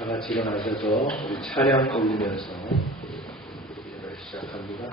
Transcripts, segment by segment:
다 같이 일어나셔서 우리 찬양 올리면서 예배를 시작합니다.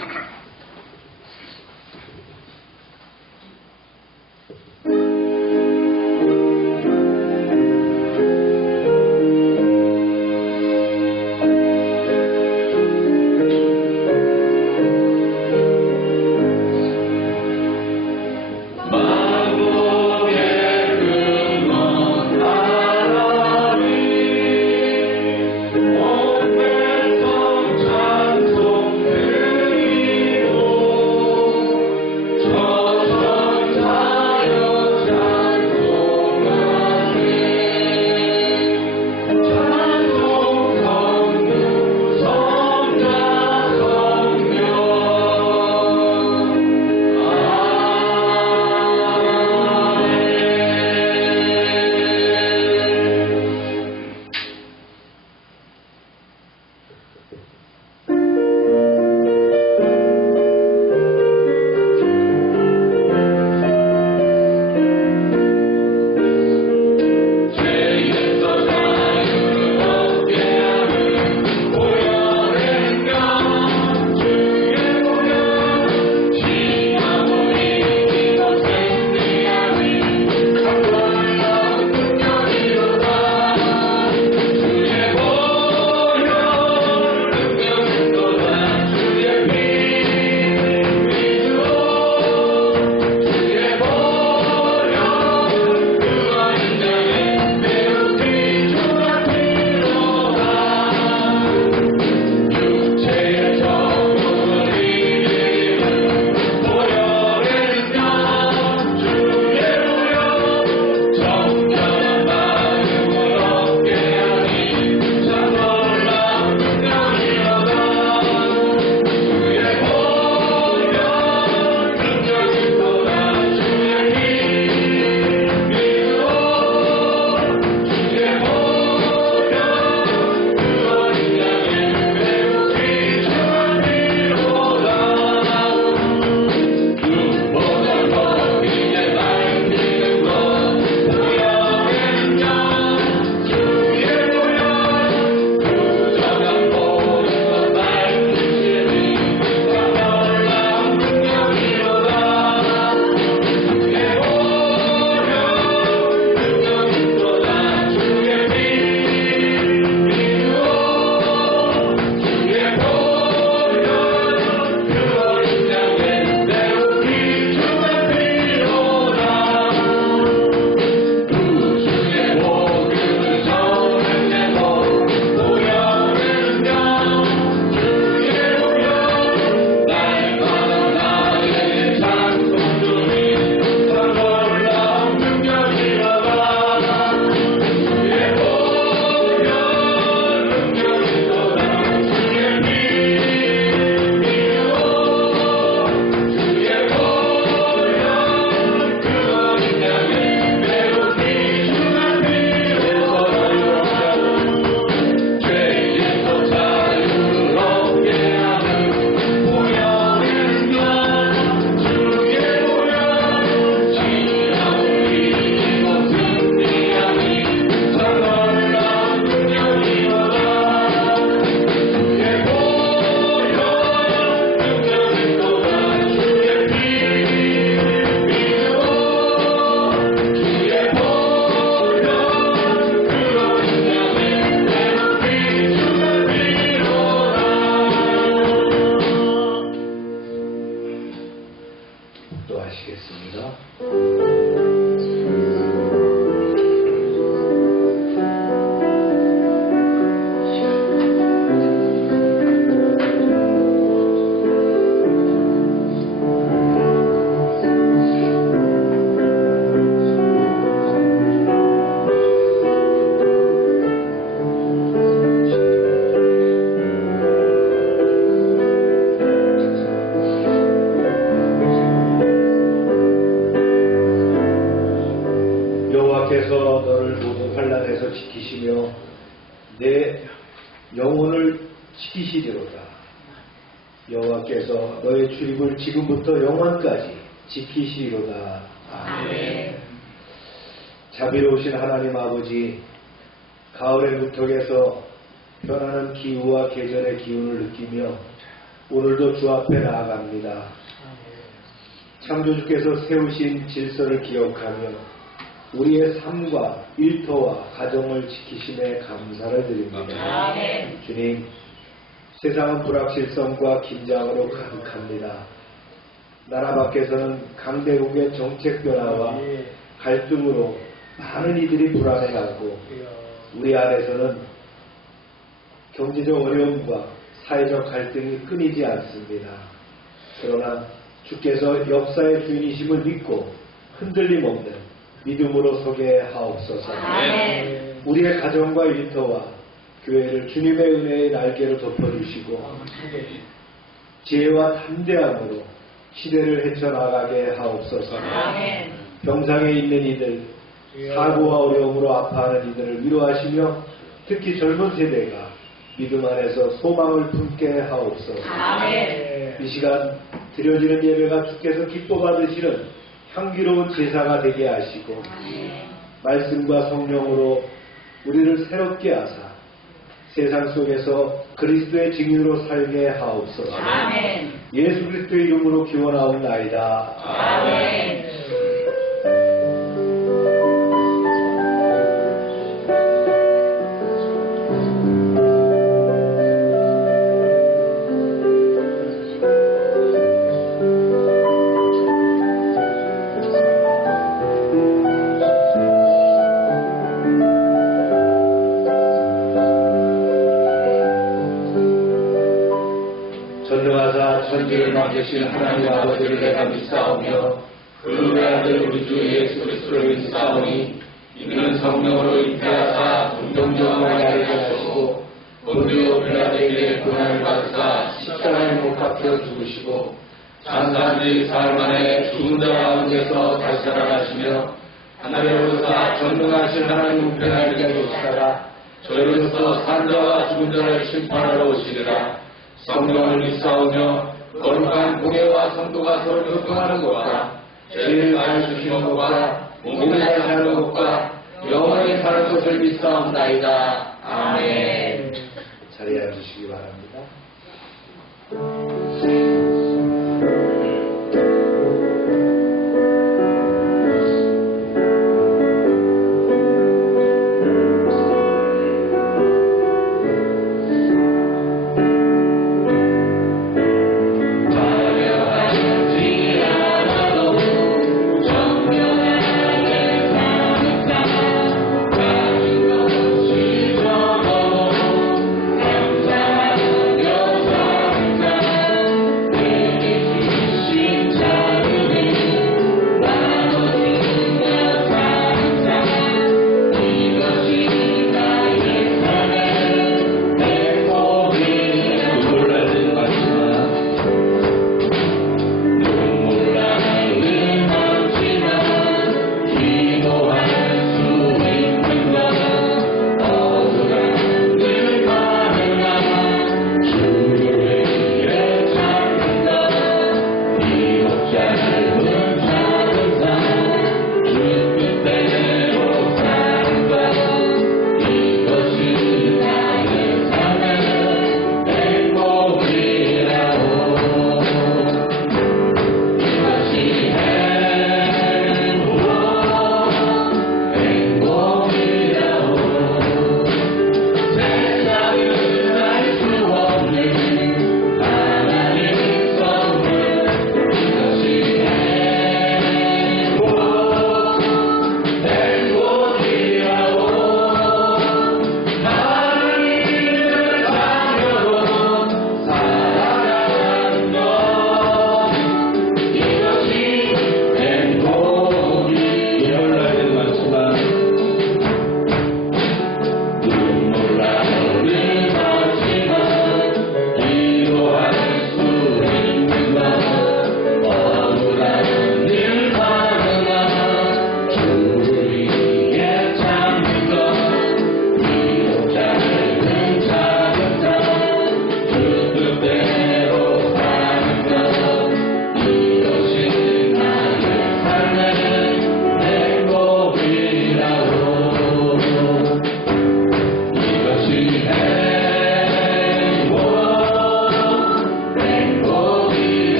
여호와께서 너를 모든 환난에서 지키시며 내 영혼을 지키시리로다. 여호와께서 너의 출입을 지금부터 영원까지 지키시리로다. 아멘. 자비로우신 하나님 아버지, 가을의 문턱에서 변하는 기후와 계절의 기운을 느끼며 오늘도 주 앞에 나아갑니다. 창조주께서 세우신 질서를 기억하며 우리의 삶과 일터와 가정을 지키심에 감사를 드립니다. 주님, 세상은 불확실성과 긴장으로 가득합니다. 나라 밖에서는 강대국의 정책 변화와 갈등으로 많은 이들이 불안해하고 우리 안에서는 경제적 어려움과 사회적 갈등이 끊이지 않습니다. 그러나 주께서 역사의 주인이심을 믿고 흔들림 없는 믿음으로 서게 하옵소서. 우리의 가정과 일터와 교회를 주님의 은혜의 날개로 덮어주시고 지혜와 담대함으로 시대를 헤쳐나가게 하옵소서. 병상에 있는 이들, 사고와 어려움으로 아파하는 이들을 위로하시며 특히 젊은 세대가 믿음 안에서 소망을 품게 하옵소서. 이 시간 드려지는 예배가 주께서 기뻐 받으시는 향기로운 제사가 되게 하시고 말씀과 성령으로 우리를 새롭게 하사 세상 속에서 그리스도의 증인으로 살게 하옵소서. 예수 그리스도의 이름으로 기원하옵나이다. 아멘. 천지를 만드신 하나님 아버지를 내가 믿사오며 그 외아들 우리 주 예수 그리스도를 믿사오니 이는 성령으로 잉태하사 동정녀 마리아를 가지시고 본디오 빌라도에게 고난을 받으사 십자가에 못 박혀 죽으시고 장사한지 사흘 만에 죽은 자 가운데서 다시 살아나시며 하늘에 오르사 전능하신 하나님 우편에 계시다가 저희로서 산자와 죽은 자를 심판하러 오시리라. 성령을 믿사오며 거룩한 공예와 성도가 서로 교통하는 것과 죄를 잘 주시는 것과 몸을 잘 사는 것과 영원히 사는 것을 믿사옵나이다. 아멘. 자리에 앉으시기 바랍니다. 감사하며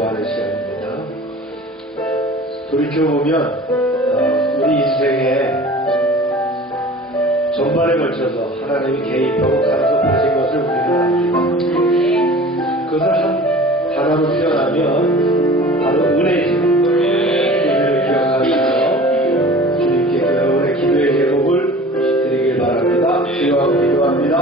기도하는 시간입니다. 돌이켜보면 우리 인생에 전반에 걸쳐서 하나님이 개입하고 간섭하신 것을 우리는 압니다. 그것을 한 단어로 표현하면 바로 은혜죠. 은혜를 기억하면서 주님께 그 은혜 기도의 제목을 드리길 바랍니다. 주여 기도합니다.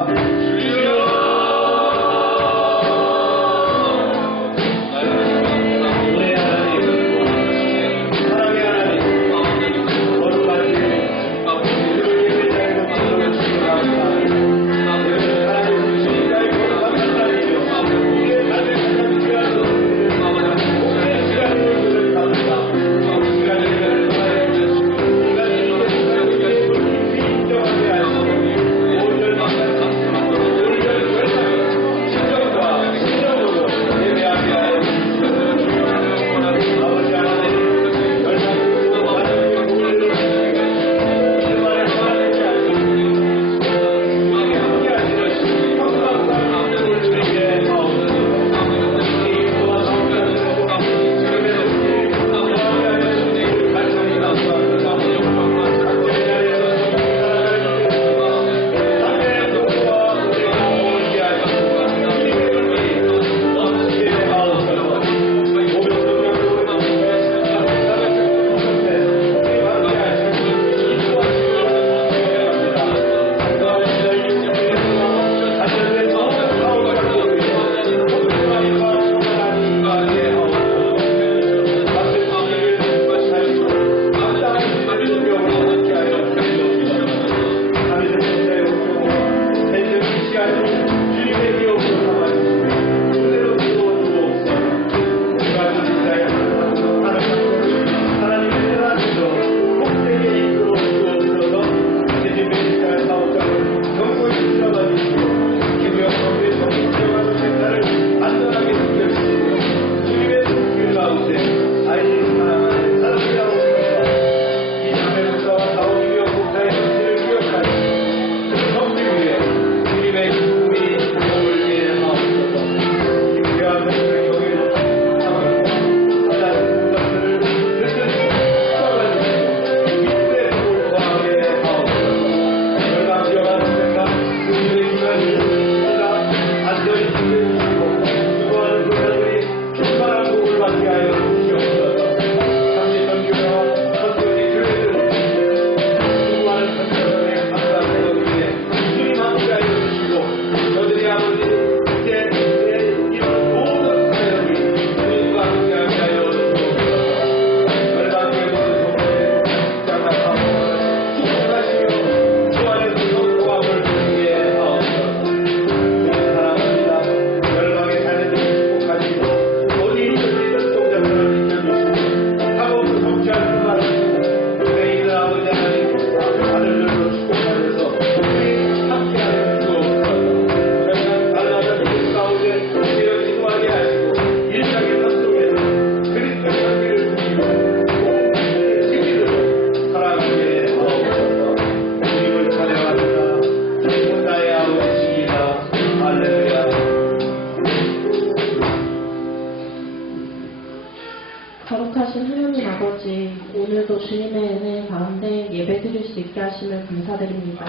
거룩하신 하나님 아버지, 오늘도 주님의 은혜 가운데 예배드릴 수 있게 하심을 감사드립니다.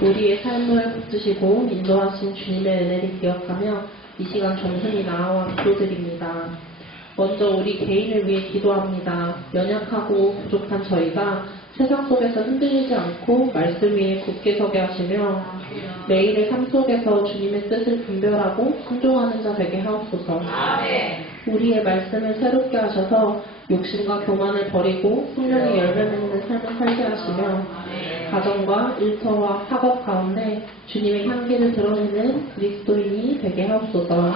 우리의 삶을 붙드시고 인도하신 주님의 은혜를 기억하며 이 시간 정순히 나아와 기도드립니다. 먼저 우리 개인을 위해 기도합니다. 연약하고 부족한 저희가 세상 속에서 흔들리지 않고 말씀 위에 굳게 서게 하시며 매일의 삶 속에서 주님의 뜻을 분별하고 순종하는 자 되게 하옵소서. 우리의 말씀을 새롭게 하셔서 욕심과 교만을 버리고 성령의 열매 맺는 삶을 살게 하시며 가정과 일터와 학업 가운데 주님의 향기를 드러내는 그리스도인이 되게 하옵소서.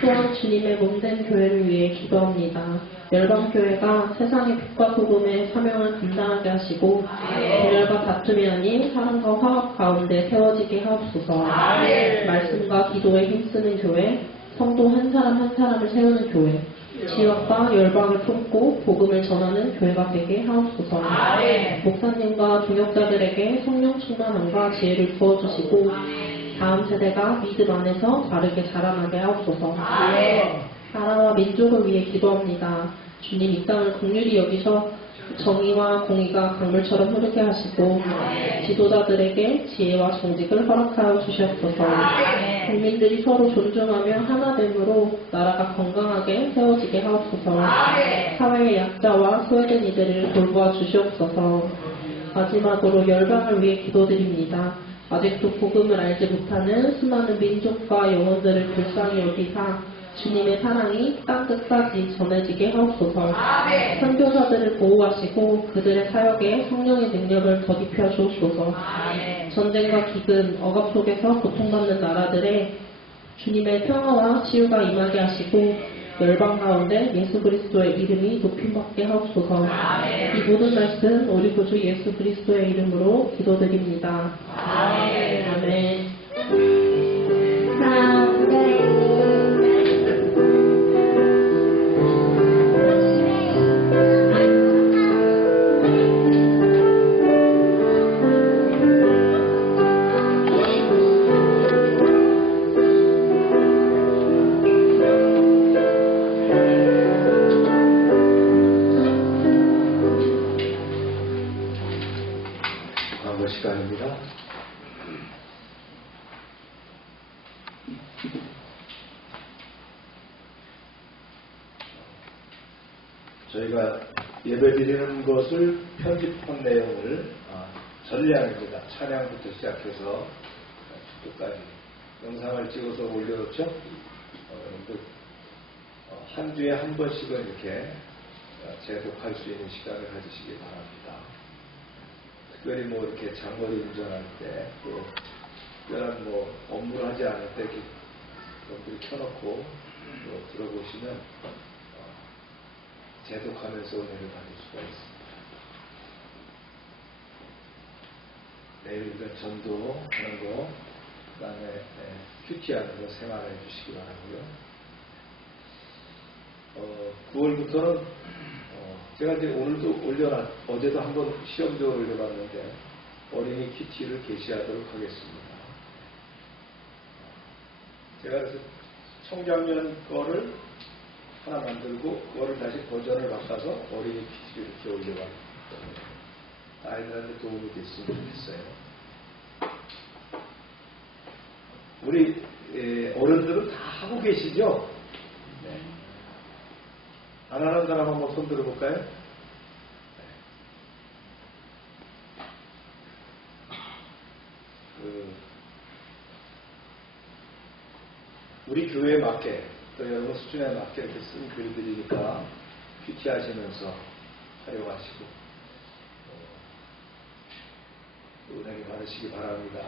또한 주님의 몸된 교회를 위해 기도합니다. 열방교회가 세상의 빛과 소금의 사명을 감당하게 하시고 분열과 다툼이 아닌 사랑과 화합 가운데 세워지게 하옵소서. 말씀과 기도에 힘쓰는 교회, 성도 한 사람 한 사람을 세우는 교회, 지역과 열방을 품고 복음을 전하는 교회가 되게 하옵소서. 목사님과 동역자들에게 성령 충만함과 지혜를 부어주시고 다음 세대가 믿음 안에서 바르게 자라나게 하옵소서. 나라와 민족을 위해 기도합니다. 주님, 이 땅을 긍휼히 여기셔 정의와 공의가 강물처럼 흐르게 하시고 지도자들에게 지혜와 정직을 허락하여 주시옵소서. 국민들이 서로 존중하며 하나됨으로 나라가 건강하게 세워지게 하옵소서. 사회의 약자와 소외된 이들을 돌보아 주시옵소서. 마지막으로 열방을 위해 기도드립니다. 아직도 복음을 알지 못하는 수많은 민족과 영혼들을 불쌍히 여기사 주님의 사랑이 땅끝까지 전해지게 하옵소서. 선교사들을 보호하시고 그들의 사역에 성령의 능력을 더딥혀 주옵소서. 전쟁과 기근, 억압 속에서 고통받는 나라들에 주님의 평화와 치유가 임하게 하시고 열방 가운데 예수 그리스도의 이름이 높임받게 하옵소서. 이 모든 말씀 우리 구주 예수 그리스도의 이름으로 기도드립니다. 아멘. 시간입니다. 저희가 예배드리는 것을 편집한 내용을 전량입니다. 찬양부터 시작해서 끝까지 영상을 찍어서 올려놓죠. 한 주에 한 번씩은 이렇게 재독할 수 있는 시간을 가지시기 바랍니다. 특별히 이렇게 장거리 운전할 때, 또 특별한 업무를 하지 않을 때 이렇게 여러분들이 켜놓고 또 들어보시면 재독하면서 은혜를 받을 수가 있습니다. 내일 우리가 전도하는 거, 그 다음에 큐티하는 거 생활해 주시기 바라고요. 9월부터는 제가 이제 오늘도 어제도 한번 시험적으로 올려봤는데 어린이 큐티를 개시하도록 하겠습니다. 제가 그래서 청장년 거를 하나 만들고 그거를 다시 버전을 바꿔서 어린이 큐티를 이렇게 올려봤기 때문에 아이들한테 도움이 됐으면 좋겠어요. 우리 어른들은 다 하고 계시죠? 네. 안 하는 사람 한번 손 들어볼까요? 네. 우리 교회에 맞게 또 여러분 수준에 맞게 이렇게 쓴 글들이니까 큐티 하시면서 활용하시고 은혜를 받으시기 바랍니다.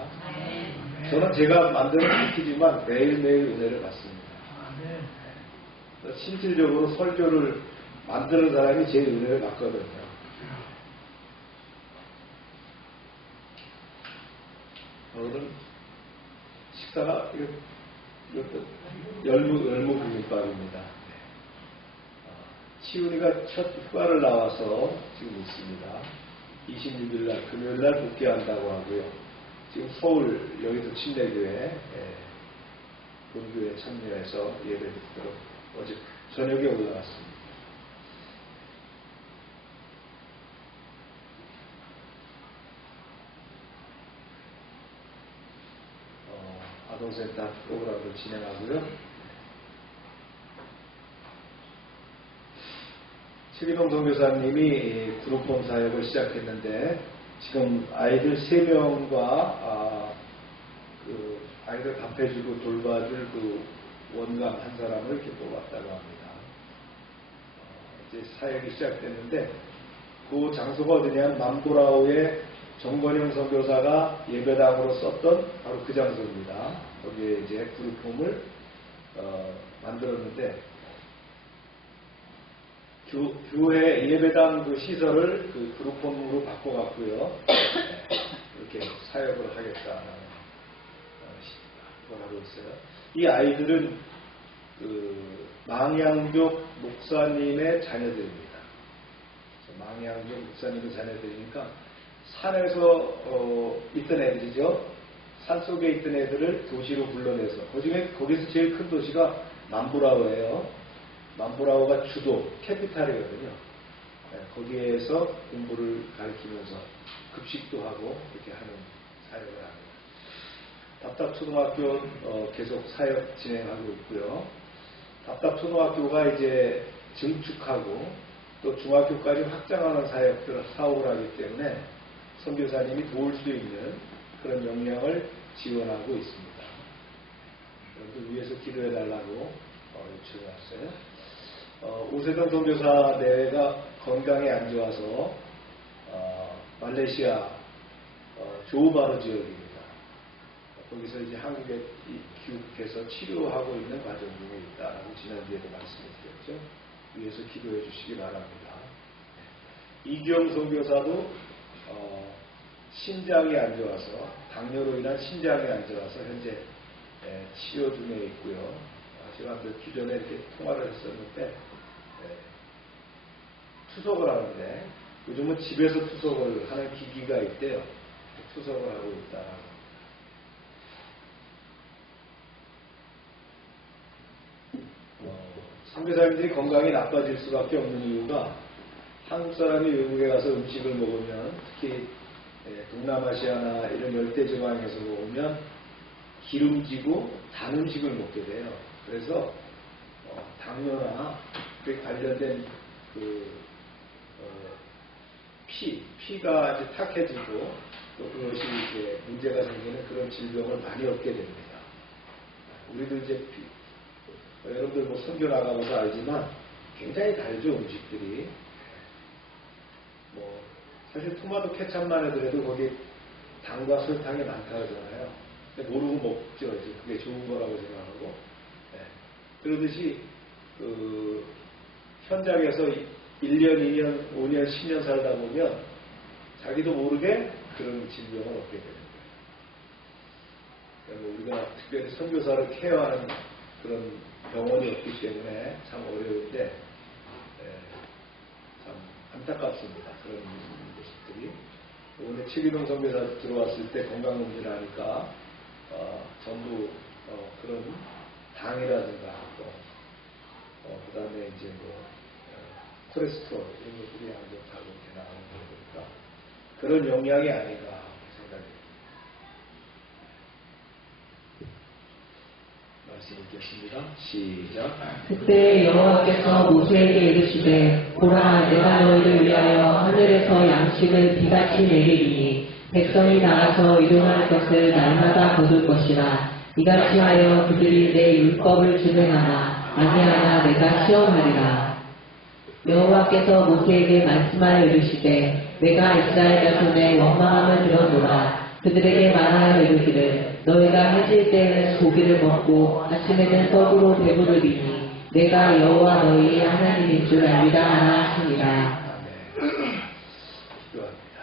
저는 제가 만드는 큐티지만 매일매일 은혜를 받습니다. 실질적으로 설교를 만드는 사람이 제일 은혜를 받거든요. 오늘은 식사가 이것도 열무 비빔밥입니다. 치훈이가 첫 휴가를 나와서 지금 있습니다. 26일 날 금요일 날 복귀한다고 하고요. 지금 서울 여기도 침례교회 본교에 참여해서 예배 듣도록 어제 저녁에 올라왔습니다. 아동센터 프로그램을 진행하고요. 최기동 선교사님이 그룹홈 사역을 시작했는데 지금 아이들 3명과 아이들 밥해주고 돌봐줄 원감 한 사람을 이렇게 뽑았다고 합니다. 이제 사역이 시작됐는데 그 장소가 어디냐면 남보라우의 정건영 선교사가 예배당으로 썼던 바로 그 장소입니다. 거기에 이제 그룹홈을 만들었는데 교회 예배당 그 시설을 그 그룹홈으로 바꿔갖고요. 이렇게 사역을 하겠다는 걸 하고 있어요. 이 아이들은 망향족 목사님의 자녀들입니다. 망향족 목사님의 자녀들이니까 산에서 있던 애들이죠. 산속에 있던 애들을 도시로 불러내서 거기서 제일 큰 도시가 남부라우예요. 맘보라오가 주도 캐피탈이거든요. 거기에서 공부를 가르치면서 급식도 하고 이렇게 하는 사역을 합니다. 답답초등학교 계속 사역 진행하고 있고요. 답답초등학교가 이제 증축하고 또 중학교까지 확장하는 사업을 하기 때문에 선교사님이 도울 수 있는 그런 역량을 지원하고 있습니다. 여러분들 위해서 기도해달라고 요청해왔어요. 오세동 선교사 내외가 건강에 안 좋아서 말레이시아 조우바르 지역입니다. 거기서 이제 한국에 귀국해서 치료하고 있는 과정 중에 있다라고 지난주에도 말씀드렸죠. 위해서 기도해 주시기 바랍니다. 이기영 선교사도 신장이 안 좋아서 당뇨로 인한 신장이 안 좋아서 현재 치료 중에 있고요. 제가 기존에 이렇게 통화를 했었는데 투석을 하는데 요즘은 집에서 투석을 하는 기기가 있대요. 투석을 하고 있다. 선교사님들이 건강이 나빠질 수밖에 없는 이유가 한국 사람이 외국에 가서 음식을 먹으면 특히 동남아시아나 이런 열대지방에서 먹으면 기름지고 단 음식을 먹게 돼요. 그래서 당뇨나 그 관련된 피가 이제 탁해지고 또 그것이 이제 문제가 생기는 그런 질병을 많이 얻게 됩니다. 우리도 이제 여러분들 뭐 선교 나가봐서 알지만 굉장히 다르죠, 음식들이. 뭐 사실 토마토 케찹만 해도 거기 당과 설탕이 많다 그러잖아요. 모르고 먹죠. 이제 그게 좋은 거라고 생각하고. 그러듯이 현장에서 1년, 2년, 5년, 10년 살다 보면 자기도 모르게 그런 질병을 얻게 됩니다. 우리가 특별히 선교사를 케어하는 그런 병원이 없기 때문에 참 어려운데 참 안타깝습니다. 그런 모습들이. 오늘 최기동 선교사 들어왔을 때 건강 문제를 하니까 전부 그런 당이라든가 또 그 다음에 이제 뭐 콜레스테롤 이런 것들이 안 좋다고 이렇게 나오는 거니까 그런 영향이 아닌가 생각이 듭니다. 말씀 읽겠습니다. 시작. 그때 여호와께서 모세에게 이르시되 보라 내가 너희를 위하여 하늘에서 양식을 비같이 내리리니 백성이 나가서 일용할 것을 날마다 거둘 것이라 이같이 하여 그들이 내 율법을 준행하나 아니하나 내가 시험하리라. 여호와께서 모세에게 말씀하여 이르시되 내가 이스라엘 자손의 원망함을 들어보라. 그들에게 말하여 이르기를 너희가 해질 때에는 고기를 먹고 아침에는 떡으로 배부르리니 내가 여호와 너희의 하나님인 줄 알리라 하시니라. 기도합니다.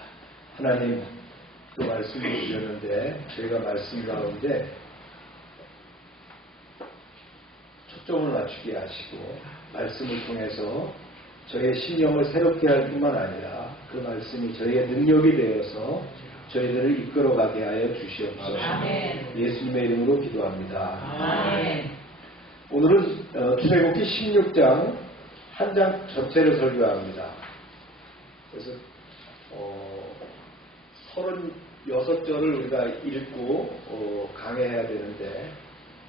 하나님 그 말씀을 주셨는데 저희가 말씀 가운데 초점을 맞추게 하시고 말씀을 통해서 저희의 신령을 새롭게 할 뿐만 아니라 그 말씀이 저희의 능력이 되어서 저희들을 이끌어가게 하여 주시옵소서. 예수님의 이름으로 기도합니다. 아멘. 오늘은 출애굽기 16장 한 장 전체를 설교합니다. 그래서 36절을 우리가 읽고 강해해야 되는데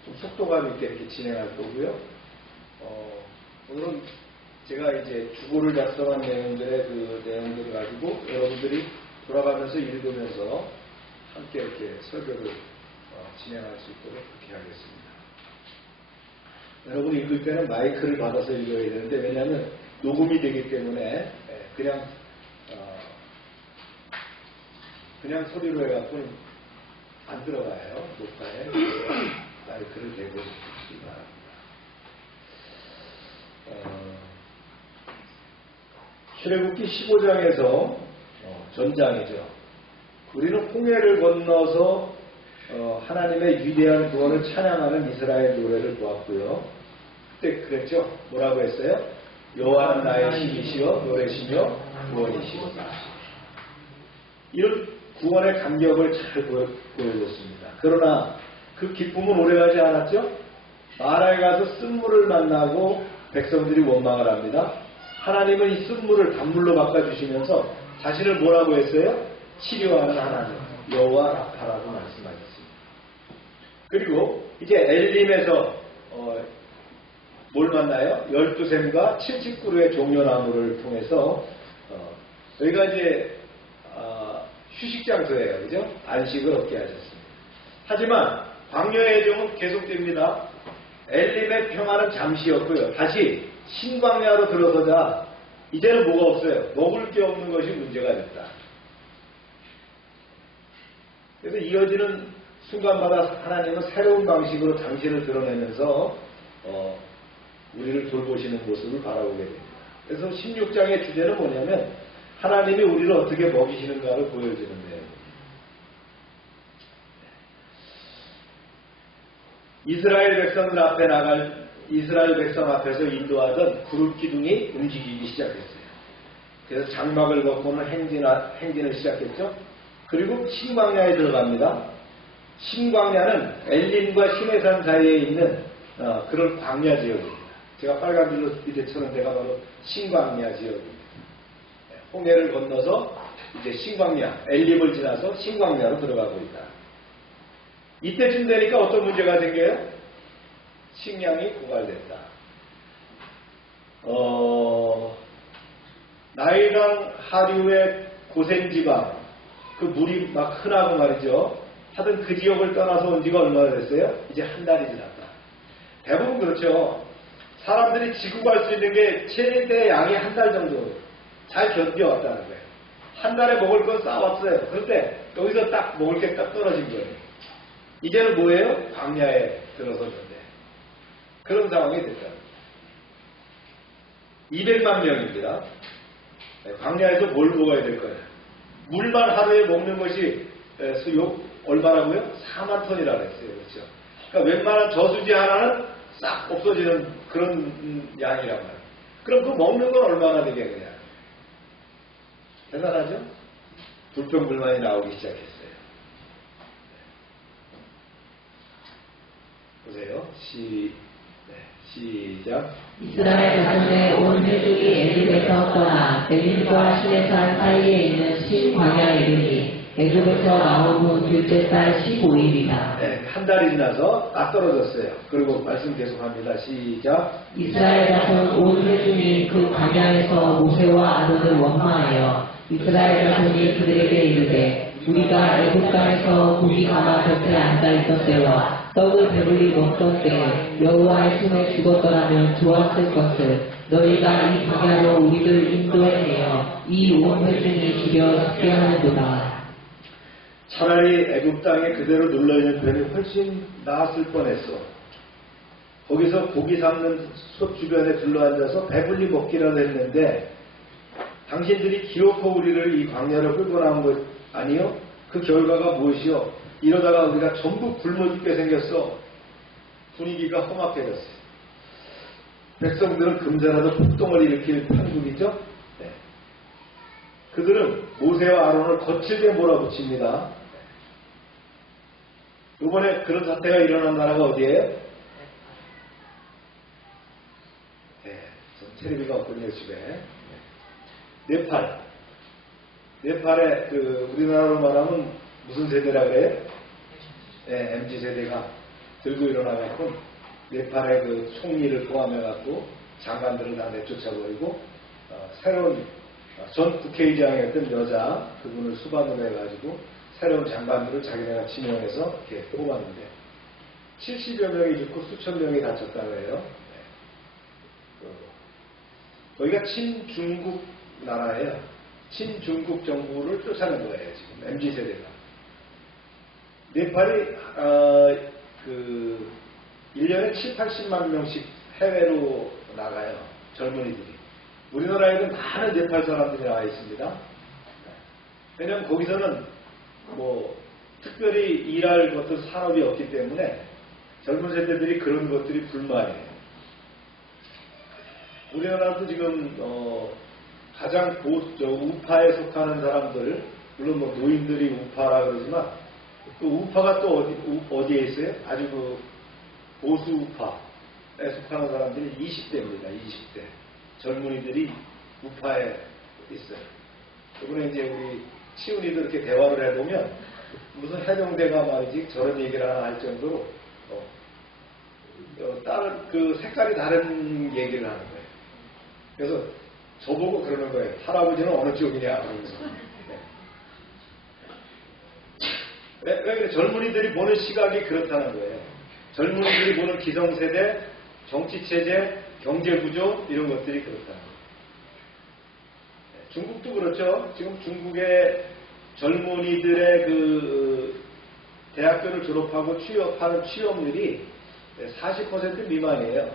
좀 속도감 있게 이렇게 진행할 거고요. 오늘은 제가 이제 주보를 작성한 내용들의 그 내용들을 가지고 여러분들이 돌아가면서 읽으면서 함께 이렇게 설교를 진행할 수 있도록 그렇게 하겠습니다. 여러분 읽을 때는 마이크를 받아서 읽어야 되는데 왜냐하면 녹음이 되기 때문에 그냥 소리로 해갖고 안 들어가요. 녹화에 마이크를 대고 싶지 바랍니다. 출애굽기 15장에서 전장이죠. 우리는 홍해를 건너서 하나님의 위대한 구원을 찬양하는 이스라엘 노래를 보았고요. 그때 그랬죠. 뭐라고 했어요? 여호와는 나의 힘이시여 노래시며 구원이시오. 이런 구원의 감격을 잘 보여줬습니다. 그러나 그 기쁨은 오래가지 않았죠. 마라에 가서 쓴물을 만나고 백성들이 원망을 합니다. 하나님은 이 쓴물을 단물로 바꿔주시면서 자신을 뭐라고 했어요? 치료하는 하나님, 여호와 라파라고 말씀하셨습니다. 그리고 이제 엘림에서 뭘 만나요? 12샘과 70그루의 종려나무를 통해서 여기가 이제 휴식장소예요. 그죠? 안식을 얻게 하셨습니다. 하지만 광야의 종은 계속됩니다. 엘림의 평화는 잠시였고요. 다시 신광야로 들어서자 이제는 뭐가 없어요? 먹을 게 없는 것이 문제가 됐다. 그래서 이어지는 순간마다 하나님은 새로운 방식으로 당신을 드러내면서 우리를 돌보시는 모습을 바라보게 됩니다. 그래서 16장의 주제는 뭐냐면 하나님이 우리를 어떻게 먹이시는가를 보여주는데요. 이스라엘 백성 앞에서 인도하던 그룹 기둥이 움직이기 시작했어요. 그래서 장막을 걷고는 행진을 시작했죠. 그리고 신광야에 들어갑니다. 신광야는 엘림과 시내산 사이에 있는 그런 광야 지역입니다. 제가 빨간 줄로 밑에 쳐놓은 데가 바로 신광야 지역입니다. 홍해를 건너서 이제 신광야, 엘림을 지나서 신광야로 들어가고 있다. 이때쯤 되니까 어떤 문제가 생겨요? 식량이 고갈됐다. 나일강 하류의 고센지방, 그 물이 막 흔하고 말이죠. 하여튼 그 지역을 떠나서 온 지가 얼마나 됐어요? 이제 한 달이 지났다. 대부분 그렇죠. 사람들이 지고 갈 수 있는 게 최대 양이 한 달 정도 잘 견뎌왔다는 거예요. 한 달에 먹을 건 쌓아왔어요. 그런데 여기서 딱 먹을 게 딱 떨어진 거예요. 이제는 뭐예요? 광야에 들어섰는데 그런 상황이 됐다. 200만 명입니다. 광야에서 뭘 먹어야 될 거냐? 물만 하루에 먹는 것이 수요 얼마라고요? 4만 톤이라고 했어요. 그렇죠? 그러니까 웬만한 저수지 하나는 싹 없어지는 그런 양이란 말이에요. 그럼 그 먹는 건 얼마나 되겠느냐? 대단하죠? 불평불만이 나오기 시작했어요. 보세요. 시작. 이스라엘 자손의 온 회중이 애굽에서 떠나 엘림과 시내산 사이에 있는 신광야에 이르니 애굽에서 나온 후 둘째 달 15일이다. 네, 한 달이 지나서 딱 떨어졌어요. 그리고 말씀 계속합니다. 시작. 이스라엘 자손 온 회중이 그 광야에서 모세와 아론을 원망하여 이스라엘 자손이 그들에게 이르되 우리가 애굽 땅에서 고기 가마 곁에 앉아있던 때와 떡을 배불리 먹던 때에 여호와의 손에 죽었더라면 좋았을 것을 너희가 이 광야로 우리를 인도해내어 이 온 회중이 죽여 죽게 하는도다. 차라리 애굽 땅에 그대로 눌러있는 편이 훨씬 나았을 뻔했어. 거기서 고기 삶는 솥 주변에 둘러앉아서 배불리 먹기라도 했는데 당신들이 기어코 우리를 이 광야로 끌고 나온 것 아니요? 그 결과가 무엇이요? 이러다가 우리가 전부 굶어 죽게 생겼어. 분위기가 험악해졌어요. 백성들은 금세라도 폭동을 일으킬 판국이죠. 네. 그들은 모세와 아론을 거칠게 몰아붙입니다. 이번에 그런 사태가 일어난 나라가 어디예요? 네, 텔레비가 없군요, 집에. 네팔. 네팔의 우리나라로 말하면 무슨 세대라 그래요? 네, MZ세대가 들고 일어나갖고 네팔의 그 총리를 포함해갖고 장관들을 다 내쫓아버리고 새로운 전 국회의장이었던 여자 그분을 수반으로 해가지고 새로운 장관들을 자기네가 지명해서 이렇게 뽑았는데 70여 명이 죽고 수천 명이 다쳤다고 해요. 네. 거기가 친중국 나라예요. 친중국 정부를 쫓아낸 거예요. 지금 MZ세대가. 네팔이 1년에 7, 80만 명씩 해외로 나가요. 젊은이들이. 우리나라에도 많은 네팔 사람들이 나와 있습니다. 왜냐하면 거기서는 특별히 일할 어떤 산업이 없기 때문에 젊은 세대들이 그런 것들이 불만이에요. 우리나라도 지금 가장 우파에 속하는 사람들, 물론 노인들이 우파라 그러지만 그 우파가 또 어디에 있어요? 아주 보수 우파. 속하는 사람들이 20대입니다. 20대. 젊은이들이 우파에 있어요. 이번에 이제 우리 치훈이도 이렇게 대화를 해보면 무슨 해병대가 말이지 저런 얘기를 하나 할 정도로 다른 그 색깔이 다른 얘기를 하는 거예요. 그래서 저보고 그러는 거예요. 할아버지는 어느 쪽이냐 그러면서. 왜 그래? 젊은이들이 보는 시각이 그렇다는 거예요. 젊은이들이 보는 기성세대, 정치체제, 경제구조 이런 것들이 그렇다는 거예요. 중국도 그렇죠. 지금 중국의 젊은이들의 그 대학교를 졸업하고 취업하는 취업률이 40% 미만이에요.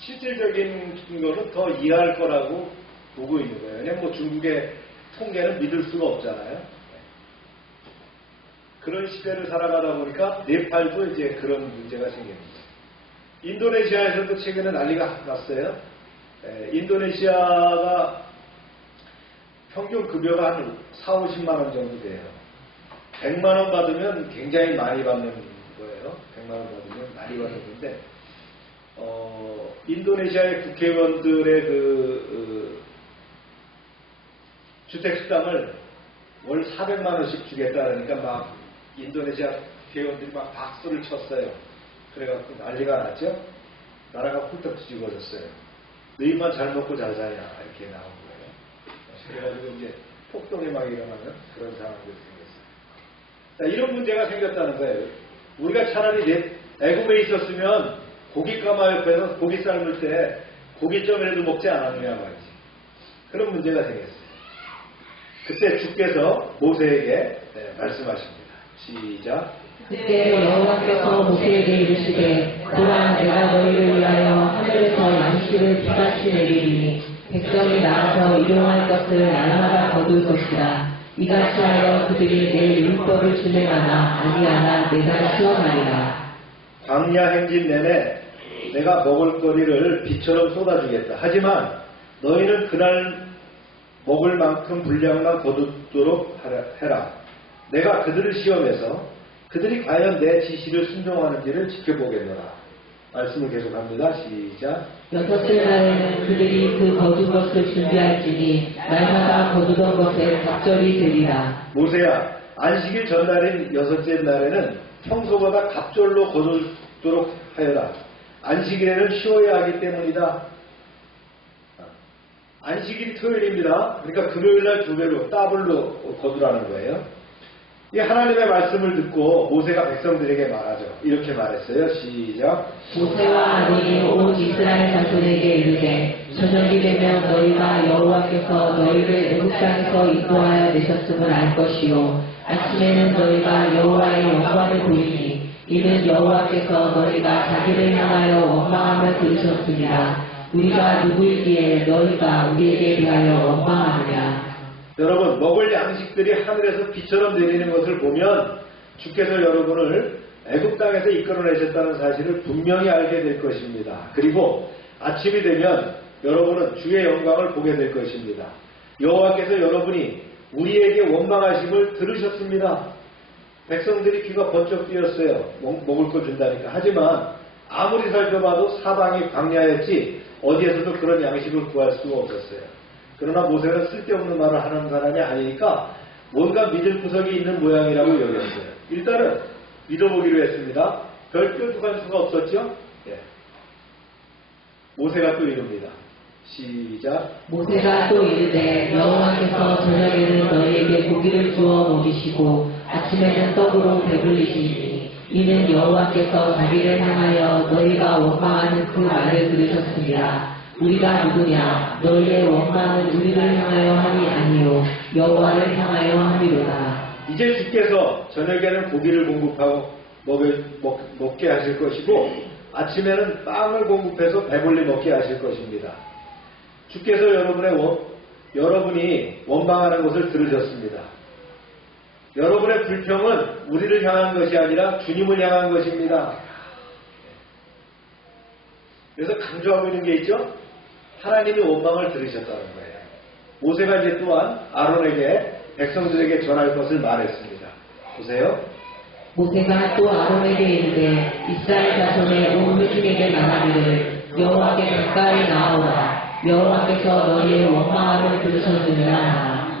실질적인 거는 더 이해할 거라고 보고 있는 거예요. 왜냐면 뭐 중국의 통계는 믿을 수가 없잖아요. 그런 시대를 살아가다 보니까 네팔도 이제 그런 문제가 생깁니다. 인도네시아에서도 최근에 난리가 났어요. 인도네시아가 평균 급여가 한 4, 50만 원 정도 돼요. 100만 원 받으면 굉장히 많이 받는 거예요. 100만 원 받으면 많이 받는 건데 인도네시아의 국회의원들의 주택수당을 월 400만 원씩 주겠다 그러니까 막 인도네시아 국회의원들이 막 박수를 쳤어요. 그래갖고 난리가 났죠. 나라가 훌떡 뒤집어졌어요. 너희만 잘 먹고 잘 사냐 이렇게 나온 거예요. 그래가지고 이제 폭동이 막 일어나는 그런 상황들이 생겼어요. 자, 이런 문제가 생겼다는 거예요. 우리가 차라리 애굽에 있었으면 고깃가마 옆에서 고기 삶을 때 고깃점이라도 먹지 않았느냐 말이지. 그런 문제가 생겼어요. 그때 주께서 모세에게 말씀하십니다. 시작. 그때 여호와께서 모세에게 이르시되 보라 내가 너희를 위하여 하늘에서 양식을 비같이 내리리니 백성이 나와서 일용할 것을 날마다 거둘 것이다. 이같이 하여 그들이 내 율법을 준행하나 아니하나 내가 시험하리라. 광야 행진 내내 내가 먹을 거리를 비처럼 쏟아주겠다. 하지만 너희는 그날 먹을 만큼 분량만 거두도록 해라. 내가 그들을 시험해서 그들이 과연 내 지시를 순종하는지를 지켜보겠노라. 말씀을 계속합니다. 시작. 여섯째 날에는 그들이 그 거둔 것을 준비할지니 날마다 거두던 것에 갑절이 되리라. 모세야, 안식일 전날인 여섯째 날에는 평소보다 갑절로 거두도록 하여라. 안식일에는 쉬어야 하기 때문이다. 안식일이 토요일입니다. 그러니까 금요일날 2배로 더블로 거두라는 거예요. 이 하나님의 말씀을 듣고 모세가 백성들에게 말하죠. 이렇게 말했어요. 시작. 모세와 아론이 온 이스라엘 자손에게 이르되 저녁이 되면 너희가 여호와께서 너희를 애굽 땅에서 인도하여 내셨음을 알 것이요 아침에는 너희가 여호와의 영광을 보이니 이는 여호와께서 너희가 자기를 향하여 원망하며 들으셨으니라. 우리가 누구이기에 너희가 우리에게 대하여 원망하느냐. 여러분, 먹을 양식들이 하늘에서 비처럼 내리는 것을 보면 주께서 여러분을 애굽 땅에서 이끌어내셨다는 사실을 분명히 알게 될 것입니다. 그리고 아침이 되면 여러분은 주의 영광을 보게 될 것입니다. 여호와께서 여러분이 우리에게 원망하심을 들으셨습니다. 백성들이 귀가 번쩍 뜨였어요. 먹을 거 준다니까. 하지만 아무리 살펴봐도 사방이 광야였지 어디에서도 그런 양식을 구할 수가 없었어요. 그러나 모세는 쓸데없는 말을 하는 사람이 아니니까 뭔가 믿을 구석이 있는 모양이라고 여겼어요. 일단은 믿어보기로 했습니다. 별표 주관수가 없었죠? 예. 모세가 또 이릅니다. 시작. 모세가 또 이르되 여호와께서 저녁에는 너희에게 고기를 주어 먹이시고 아침에는 떡으로 배불리시니 이는 여호와께서 자기를 향하여 너희가 원망하는 그 말을 들으셨습니다. 우리가 누구냐? 너희의 원망은 우리를 향하여 함이 아니요 여호와를 향하여 함이로다. 이제 주께서 저녁에는 고기를 공급하고 먹게 하실 것이고 아침에는 빵을 공급해서 배불리 먹게 하실 것입니다. 주께서 여러분이 원망하는 것을 들으셨습니다. 여러분의 불평은 우리를 향한 것이 아니라 주님을 향한 것입니다. 그래서 강조하고 있는 게 있죠? 하나님이 원망을 들으셨다는 거예요. 모세가 이제 또한 아론에게 백성들에게 전할 것을 말했습니다. 보세요. 모세가 또 아론에게 이르되 이스라엘 자손의 온 회중에게 말하기를 여호와께 가까이 나아오라. 여호와께서 너희의 원망함을 들으셨느니라 하라.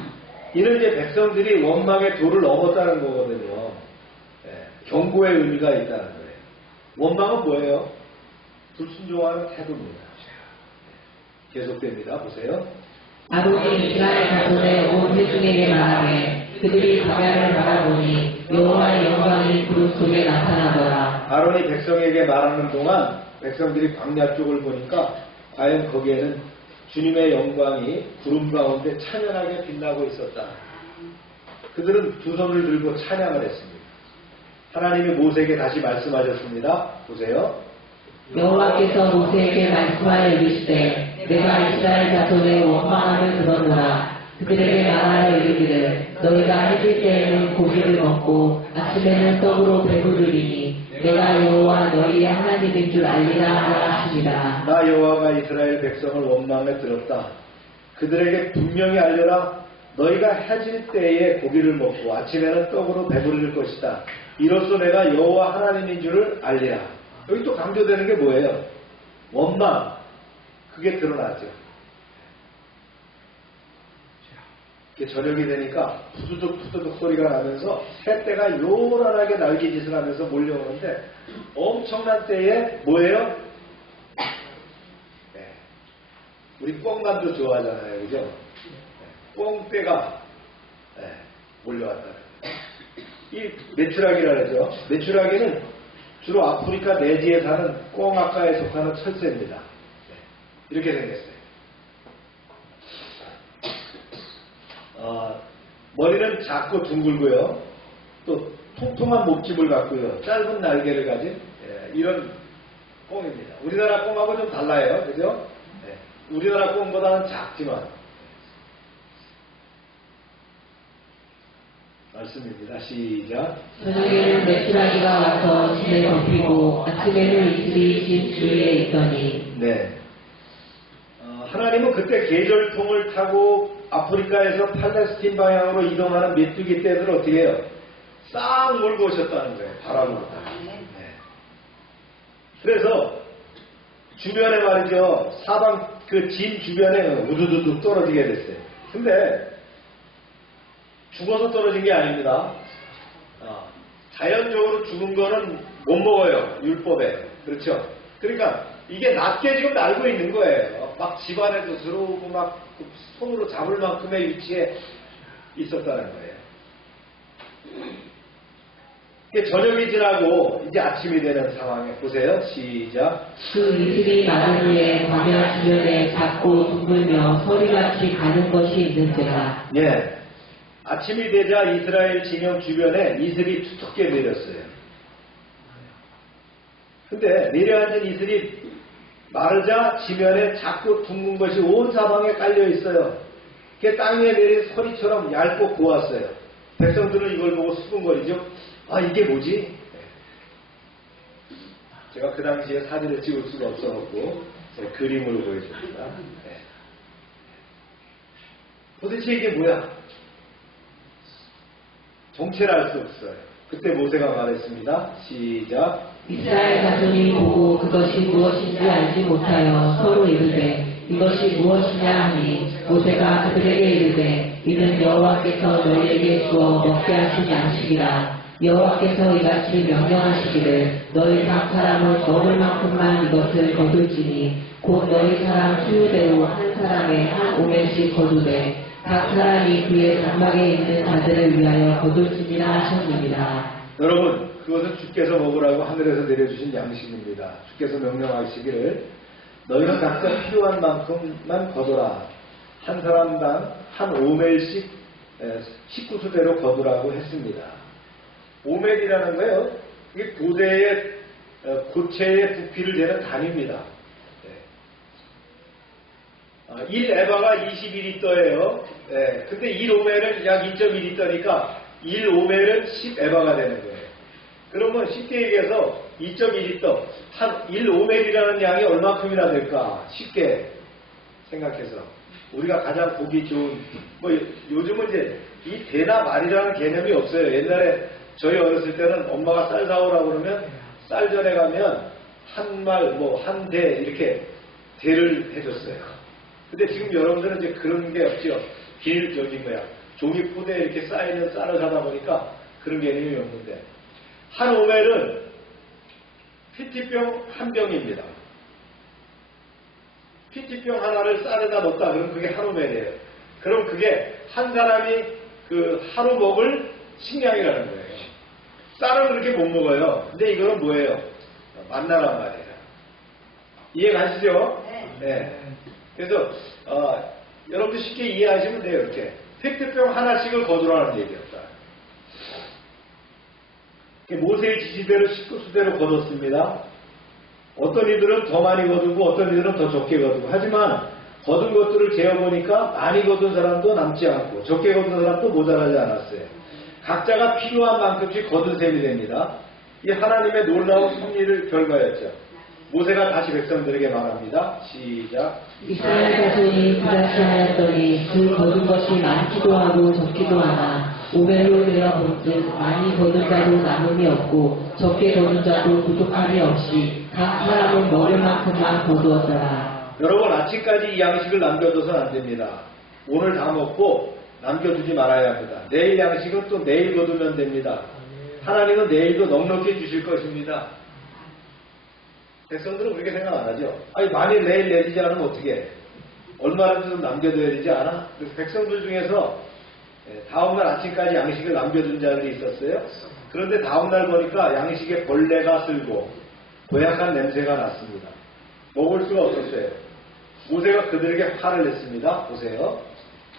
이는 이제 백성들이 원망의 도를 넘었다는 거거든요. 경고의 의미가 있다는 거예요. 원망은 뭐예요? 불순종하는 태도입니다. 계속됩니다. 보세요. 아론이 이스라엘 자손의 온 회중에게 말하되 그들이 광야를 바라보니 여호와의 영광이 구름 속에 나타나더라. 아론이 백성에게 말하는 동안 백성들이 광야 쪽을 보니까 과연 거기에는 주님의 영광이 구름 가운데 찬연하게 빛나고 있었다. 그들은 두 손을 들고 찬양을 했습니다. 하나님이 모세에게 다시 말씀하셨습니다. 보세요. 여호와께서 모세에게 말씀하여 이르시되 내가 이스라엘 자손의 원망함을 들었노라. 그들에게 말하여 이르기를 너희가 해질 때에는 고기를 먹고 아침에는 떡으로 배부르리니 내가 여호와 너희의 하나님인 줄 알리라 하시니라. 나 여호와가 이스라엘 백성을 원망에 들었다. 그들에게 분명히 알려라. 너희가 해질 때에 고기를 먹고 아침에는 떡으로 배부를 것이다. 이로써 내가 여호와 하나님인 줄을 알리라. 여기 또 강조되는 게 뭐예요? 원망. 그게 드러나죠. 저녁이 되니까 푸드득 소리가 나면서 새떼가 요란하게 날개짓을 하면서 몰려오는데 엄청난 때에 뭐예요? 네. 우리 꽁감도 좋아하잖아요. 그죠? 네. 꽁떼가 네. 몰려왔다. 이 메추라기라 그러죠. 메추라기는 주로 아프리카 내지에 사는 꽁아과에 속하는 철새입니다. 네. 이렇게 생겼어요. 머리는 작고 둥글고요. 또 통통한 목집을 갖고요. 짧은 날개를 가진 이런 꽁입니다. 우리나라 꽁하고 좀 달라요. 그죠? 우리나라 꽁보다는 작지만 말씀입니다. 시작. 저녁에는 메추라기가 와서 집에 덮이고 아침에는 이슬이 집 주위에 있더니. 네. 하나님은 그때 계절통을 타고 아프리카에서 팔레스틴 방향으로 이동하는 메뚜기 떼들을 어떻게 해요? 싹 몰고 오셨다는 거예요. 바람으로. 네. 그래서 주변에 말이죠. 사방 그 진 주변에 우두두둑 떨어지게 됐어요. 근데 죽어서 떨어진 게 아닙니다. 자연적으로 죽은 거는 못 먹어요. 율법에. 그렇죠? 그러니까 이게 낮게 지금 날고 있는 거예요. 막 집안에도 들어오고 막 손으로 잡을 만큼의 위치에 있었다는 거예요. 이게 저녁이 지나고 이제 아침이 되는 상황에 보세요. 시작. 그 이슬이 마른 후에 광야 주변에 작고 둥글며 서리같이 가는 것이 있는지라. 예. 아침이 되자 이스라엘 진영 주변에 이슬이 두텁게 내렸어요. 근데 내려앉은 이슬이 마르자 지면에 작고 둥근 것이 온 사방에 깔려 있어요. 그게 땅 위에 내린 서리처럼 얇고 고왔어요. 백성들은 이걸 보고 수군거리죠. 아, 이게 뭐지? 제가 그 당시에 사진을 찍을 수가 없어갖고 그림으로 보여줍니다. 도대체 이게 뭐야? 정체를 알 수 없어요. 그때 모세가 말했습니다. 시작. 이스라엘 자손이 보고 그것이 무엇인지 알지 못하여 서로 이르되 이것이 무엇이냐 하니 모세가 그들에게 이르되 이는 여호와께서 너희에게 주어 먹게 하신 양식이라. 여호와께서 이같이 명령하시기를 너희 각 사람은 먹을 만큼만 이것을 거둘지니 곧 너희 사람 수요대로 한 사람에 한 오멜씩 거두되 각 사람이 그의 장막에 있는 자들을 위하여 거둘지니라 하셨느니라. 여러분, 그것은 주께서 먹으라고 하늘에서 내려주신 양식입니다. 주께서 명령하시기를 너희는 각자 필요한 만큼만 거둬라. 한 사람당 한 오멜씩 식구수대로 거두라고 했습니다. 오멜이라는 거예요. 이게 고대의 고체의 부피를 재는 단위입니다. 1에바가 22리터예요. 근데 1오멜은 약 2.2리터니까 1오멜은 10에바가 되는 거예요. 그러면 쉽게 얘기해서 2.2리터, 한 1오멜이라는 양이 얼마큼이나 될까? 쉽게 생각해서. 우리가 가장 보기 좋은, 요즘은 이제 이 대나 말이라는 개념이 없어요. 옛날에 저희 어렸을 때는 엄마가 쌀 사오라고 그러면 쌀전에 가면 한 말, 뭐, 한 대, 이렇게 대를 해줬어요. 근데 지금 여러분들은 이제 그런 게 없죠. 종이 포대에 이렇게 쌓이는 쌀을 사다 보니까 그런 개념이 없는데, 한 오멜은 PT병 한 병입니다. PT병 하나를 쌀에다 넣었다 그러면 그게 한 오멜이에요. 그럼 그게 한 사람이 그 하루 먹을 식량이라는 거예요. 쌀은 그렇게 못 먹어요. 근데 이거는 뭐예요? 만나란 말이에요. 이해 가시죠? 네. 그래서 여러분들 쉽게 이해하시면 돼요. 이렇게 페트병 하나씩을 거두라는 얘기였다. 모세의 지시대로 식구수대로 거뒀습니다. 어떤 이들은 더 많이 거두고 어떤 이들은 더 적게 거두고, 하지만 거둔 것들을 재어보니까 많이 거둔 사람도 남지 않고 적게 거둔 사람도 모자라지 않았어요. 각자가 필요한 만큼씩 거둔 셈이 됩니다. 이 하나님의 놀라운 섭리를 결과였죠. 모세가 다시 백성들에게 말합니다. 시작. 이스라엘 자손이 그다시 하였더니 그 거둔 것이 많기도 하고 적기도 하나 오멜로 되어 본즉 많이 거둔 자도 남음이 없고 적게 거둔 자도 부족함이 없이 각 사람은 먹을 만큼만 거두었더라. 여러분, 아침까지 이 양식을 남겨둬서는 안 됩니다. 오늘 다 먹고 남겨두지 말아야 합니다. 내일 양식은 또 내일 거두면 됩니다. 하나님은 내일도 넉넉히 주실 것입니다. 백성들은 그렇게 생각 안 하죠. 아니, 만일 내일 내리지 않으면 어떻게 해? 얼마나 좀 남겨둬야 되지 않아? 그래서 백성들 중에서 다음날 아침까지 양식을 남겨둔 자들이 있었어요. 그런데 다음날 보니까 양식에 벌레가 쓸고 고약한 냄새가 났습니다. 먹을 수가 없었어요. 모세가 그들에게 화를 냈습니다. 보세요.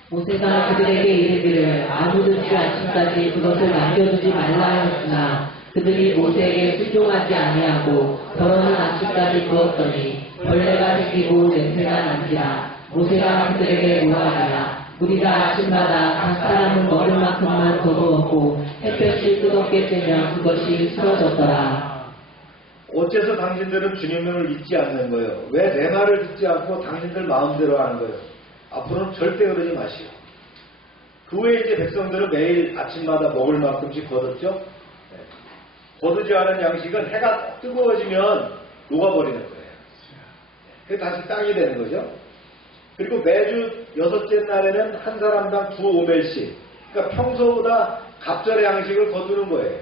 모세가 그들에게 이르기를 아무든지 아침까지 그것을 남겨두지 말라 하였으나 그들이 모세에게 순종하지 아니하고 더러운 아침까지 두었더니 벌레가 생기고 냄새가 난지라. 모세가 그들에게 노하니라. 우리가 아침마다 각 사람은 먹을 만큼만 거두었고 햇볕이 뜨겁게 쬐면 그것이 쓰러졌더라. 어째서 당신들은 주님을 잊지 않는 거예요? 왜 내 말을 듣지 않고 당신들 마음대로 하는 거예요? 앞으로는 절대 그러지 마시오. 그 후에 이제 백성들은 매일 아침마다 먹을 만큼씩 거뒀죠. 거두지 않은 양식은 해가 뜨거워지면 녹아버리는 거예요. 그게 다시 땅이 되는 거죠. 그리고 매주 6째 날에는 한 사람당 2오멜씩, 그러니까 평소보다 갑절의 양식을 거두는 거예요.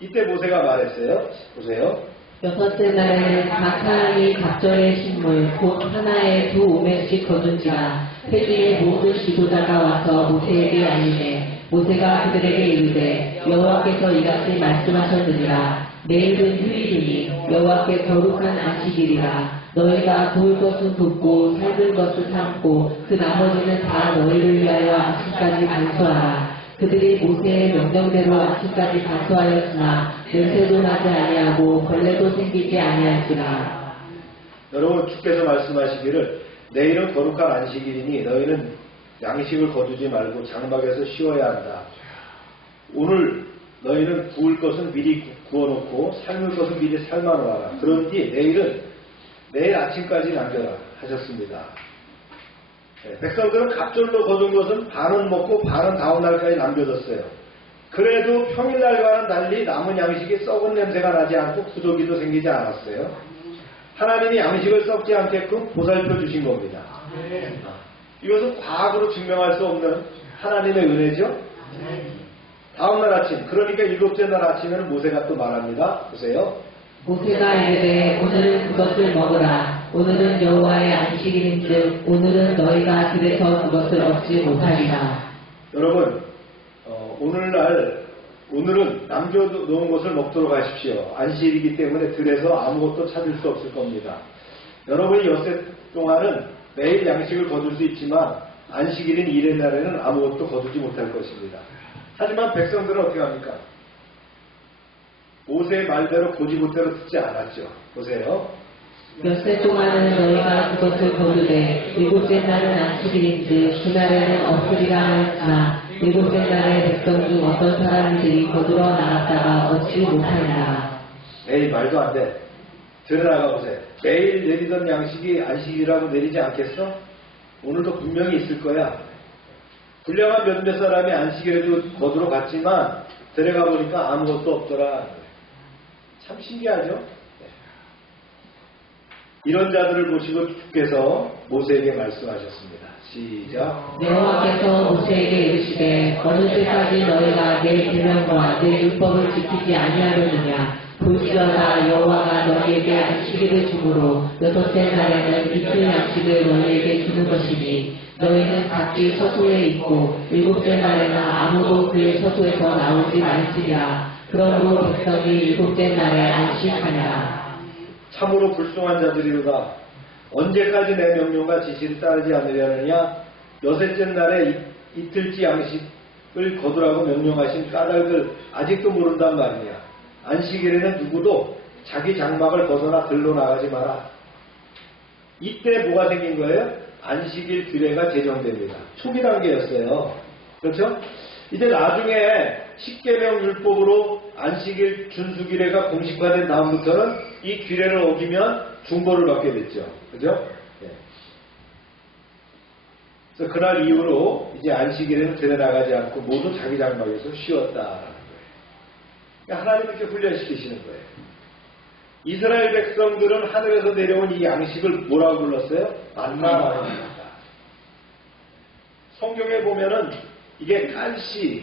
이때 모세가 말했어요. 보세요. 6째 날에는 각 사람이 갑절의 식물 곧 하나에 2오멜씩 거둔지라. 회중의 모든 지도자가 와서 모세에게 알리매 모세가 그들에게 이르되 여호와께서 이같이 말씀하셨느니라. 내일은 휴일이니 여호와께 거룩한 안식일이라. 너희가 구울 것은 굽고 삶은 것은 삶고 그 나머지는 다 너희를 위하여 아침까지 반수하라. 그들이 모세의 명령대로 아침까지 반수하였으나 냄새도 나지 아니하고 벌레도 생기지 아니할지라. 여러분, 주께서 말씀하시기를 내일은 거룩한 안식일이니 너희는 양식을 거두지 말고 장막에서 쉬어야 한다. 오늘 너희는 구울 것은 미리 구워놓고 삶을 것은 미리 삶아놓아라. 그런지 내일 아침까지 남겨라 하셨습니다. 백성들은 갑절로 거둔 것은 반은 먹고 반은 다음날까지 남겨뒀어요. 그래도 평일날과는 달리 남은 양식이 썩은 냄새가 나지 않고 구더기도 생기지 않았어요. 하나님이 양식을 썩지 않게끔 보살펴 주신 겁니다. 이것은 과학으로 증명할 수 없는 하나님의 은혜죠. 다음날 아침, 그러니까 7째 날 아침에는 모세가 또 말합니다. 보세요. 모세가 이르되 오늘은 그것을 먹으라. 오늘은 여호와의 안식일인즉 오늘은 너희가 들에서 그것을 얻지 못하리라. 여러분, 오늘은 남겨놓은 것을 먹도록 하십시오. 안식일이기 때문에 들에서 아무것도 찾을 수 없을 겁니다. 여러분이 엿새 동안은 매일 양식을 거둘 수 있지만 안식일인 이래 날에는 아무것도 거두지 못할 것입니다. 하지만 백성들은 어떻게 합니까? 모세의 말대로 고지못대로 듣지 않았죠. 보세요. 엿새 동안은 너희가 그것을 거두되 7째 날은 안식일인즉 그날에는 없으리라 하였으나 7째 날에 백성 중 어떤 사람들이 거두러 나갔다가 얻지 못하리라. 에이, 말도 안 돼. 들어나가 보세요. 매일 내리던 양식이 안식이라고 내리지 않겠어? 오늘도 분명히 있을 거야. 훌륭한 몇몇 사람이 안식일에도 거두러 갔지만 들어가 보니까 아무것도 없더라. 참 신기하죠? 네. 이런 자들을 보시고 주께서 모세에게 말씀하셨습니다. 시작. 여호와께서 모세에게 이르시되 어느 때까지 너희가 내 계명과 내 율법을 지키지 아니하려느냐. 볼지어다 여호와가 너희에게 안식일을 주므로 여섯째 날에는 이틀 양식을 너희에게 주는 것이니 너희는 각기 처소에 있고 일곱째 날에는 아무도 그의 처소에서 나오지 말지니라. 그러므로 백성이 일곱째 날에 안식하니라. 참으로 불순한 자들이로다. 언제까지 내 명령과 지시를 따르지 않으려느냐. 여섯째 날에 이틀째 양식을 거두라고 명령하신 까닭을 아직도 모른단 말이냐. 안식일에는 누구도 자기 장막을 벗어나 들로 나가지 마라. 이때 뭐가 생긴 거예요? 안식일 규례가 제정됩니다. 초기 단계였어요. 그렇죠? 이제 나중에 십계명 율법으로 안식일 준수 규례가 공식화된 다음부터는 이 규례를 어기면 중벌을 받게 됐죠. 그죠? 네. 그래서 그날 이후로 이제 안식일에는 들에 나가지 않고 모두 자기 장막에서 쉬었다. 하나님 이렇게 훈련시키시는 거예요. 이스라엘 백성들은 하늘에서 내려온 이 양식을 뭐라고 불렀어요? 만나라고 합니다. 성경에 보면은 이게 가시라고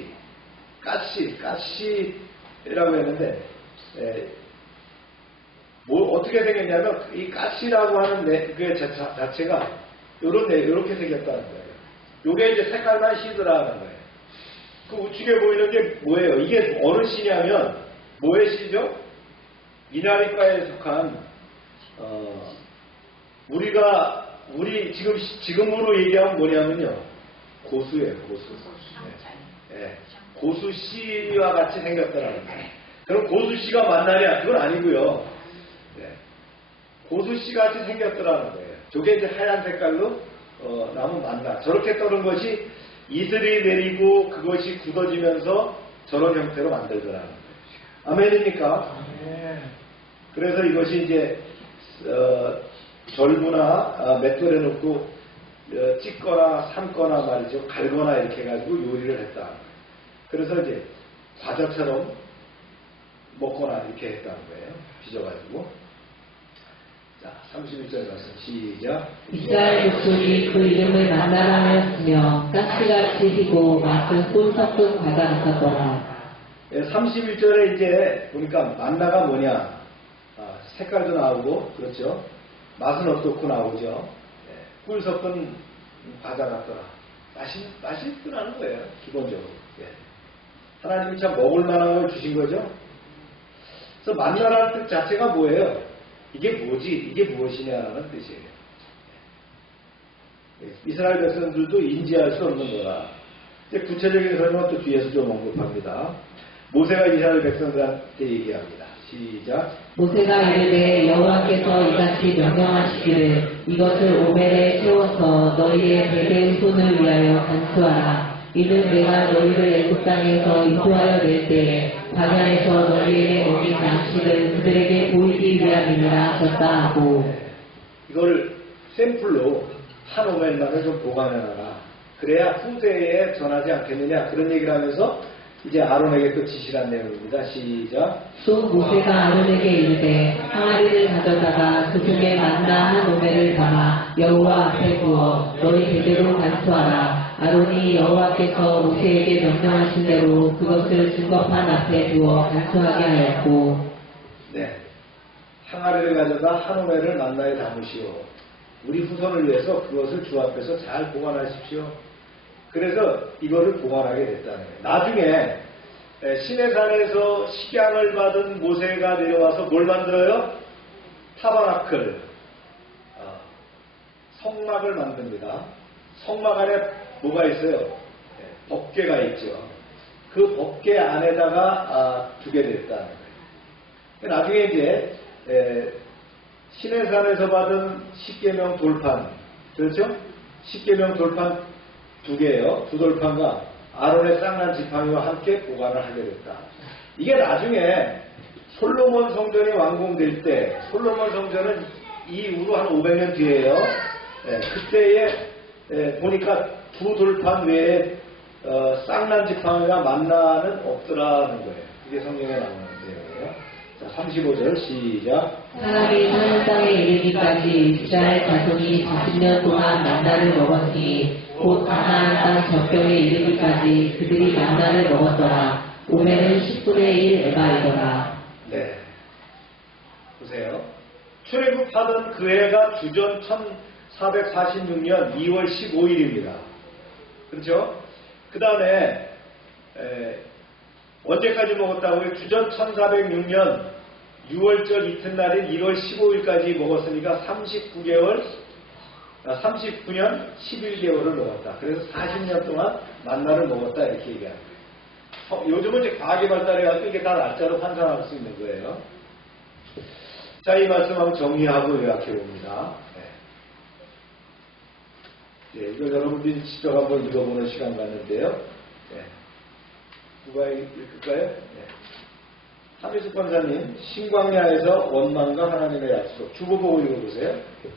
했는데, 뭐 어떻게 생겼냐면 이 가시라고 하는 그 자체가 이렇게 생겼다는 거예요. 요게 이제 색깔만 시더라는 거예요. 그 우측에 보이는 게 뭐예요? 이게 어느 시냐면 뭐의 시죠? 미나리과에 속한 우리 지금으로 얘기하면 뭐냐면요, 고수예요. 고수. 네. 고수씨와 같이 생겼더라는 거예요. 그럼 고수씨가 만나냐? 그건 아니고요. 네. 고수씨 같이 생겼더라는 거예요. 저게 이제 하얀 색깔로 나무 만나. 저렇게 떠는 것이 이슬이 내리고 그것이 굳어지면서 저런 형태로 만들더라는 거예요. 아멘입니까? 그래서 이것이 이제 절구나 맷돌에 넣고 찢거나 삶거나 말이죠, 갈거나 이렇게 해가지고 요리를 했다. 그래서 이제 과자처럼 먹거나 이렇게 했다는 거예요. 빚어가지고. 자, 31절 말씀 시작. 이스라엘 족속이 그 이름을 만나라 하였으며 가시같이 희고 맛은 꿀 섞은 과자 같았더라. 31절에 이제 보니까 만나가 뭐냐, 색깔도 나오고, 그렇죠, 맛은 어떻고 나오죠. 꿀 섞은 과자 같더라. 맛있더라는 거예요, 기본적으로. 하나님이 참 먹을 만한 걸 주신 거죠. 그래서 만나라는 뜻 자체가 뭐예요? 이게 뭐지? 이게 무엇이냐라는 뜻이에요. 이스라엘 백성들도 인지할 수 없는 거라. 구체적인 설명은 또 뒤에서 좀 언급합니다. 모세가 이스라엘 백성들한테 얘기합니다. 시작. 모세가 이르되 여호와께서 이같이 명령하시기를 이것을 오멜에 채워서 너희의 대대 후손을 위하여 간수하라. 이는 내가 너희를 애굽 땅에서 인도하여 낼 때에 광야에서 너희에게 먹인 양식을 그들에게 보이기 위함이니라 하셨다 하고. 이거를 샘플로 한 오멜만을 좀 보관해놔라. 그래야 후대에 전하지 않겠느냐, 그런 얘기를 하면서 이제 아론에게 또 지시한 내용입니다. 시작. 또 모세가 아론에게 이르되 항아리를 가져다가 그 속에 만나 한 오멜을 담아 여호와 앞에 두어 너희 대대로 간수하라. 아론이 여호와께서 모세에게 명령하신 대로 그것을 증거판 앞에 두어 간수하게 하였고. 네, 항아리를 가져다 한 오멜을 만나에 담으시오. 우리 후손을 위해서 그것을 주 앞에서 잘 보관하십시오. 그래서 이거를 보관하게 됐다는 거예요. 나중에 시내산에서 식양을 받은 모세가 내려와서 뭘 만들어요? 타바나클, 성막을 만듭니다. 성막 안에 뭐가 있어요? 법궤가 있죠. 그 법궤 안에다가 두게 됐다는 거예요. 나중에 이제 시내산에서 받은 십계명 돌판, 그렇죠? 십계명 돌판 2개예요. 두 돌판과 아론의 쌍난 지팡이와 함께 보관을 하게 됐다. 이게 나중에 솔로몬 성전이 완공될 때, 솔로몬 성전은 이후로 한 500년 뒤에요. 그때에 보니까 두 돌판 외에 쌍난 지팡이나 만나는 없더라는 거예요. 이게 성경에 나오는 내용이에요. 자, 35절 시작. 사람이 사는 땅에 이르기까지 이스라엘 자손이 40년 동안 만나를 먹었으니 곧 가나안 땅 적경에 이르기까지 그들이 만나를 먹었더라. 오매는 10분의 1 에바이더라. 네. 보세요. 출애굽하던 그 해가 주전 1446년 2월 15일입니다. 그렇죠? 그 다음에 언제까지 먹었다고요? 주전 1406년 6월절 이튿날인 1월 15일까지 먹었으니까 39년 11개월을 먹었다. 그래서 40년 동안 만나를 먹었다 이렇게 얘기하는 거예요. 요즘은 이제 과학이 발달해가지고 이게 다 날짜로 환산할 수 있는 거예요. 자, 이 말씀 한번 정리하고 요약해 봅니다. 네, 이거 여러분들이 직접 한번 읽어보는 시간 갖는데요. 네. 누가 읽을까요? 네. 함희숙 권사님, 신광야에서 원망과 하나님의 약속. 주보 보고 읽어보세요. 네.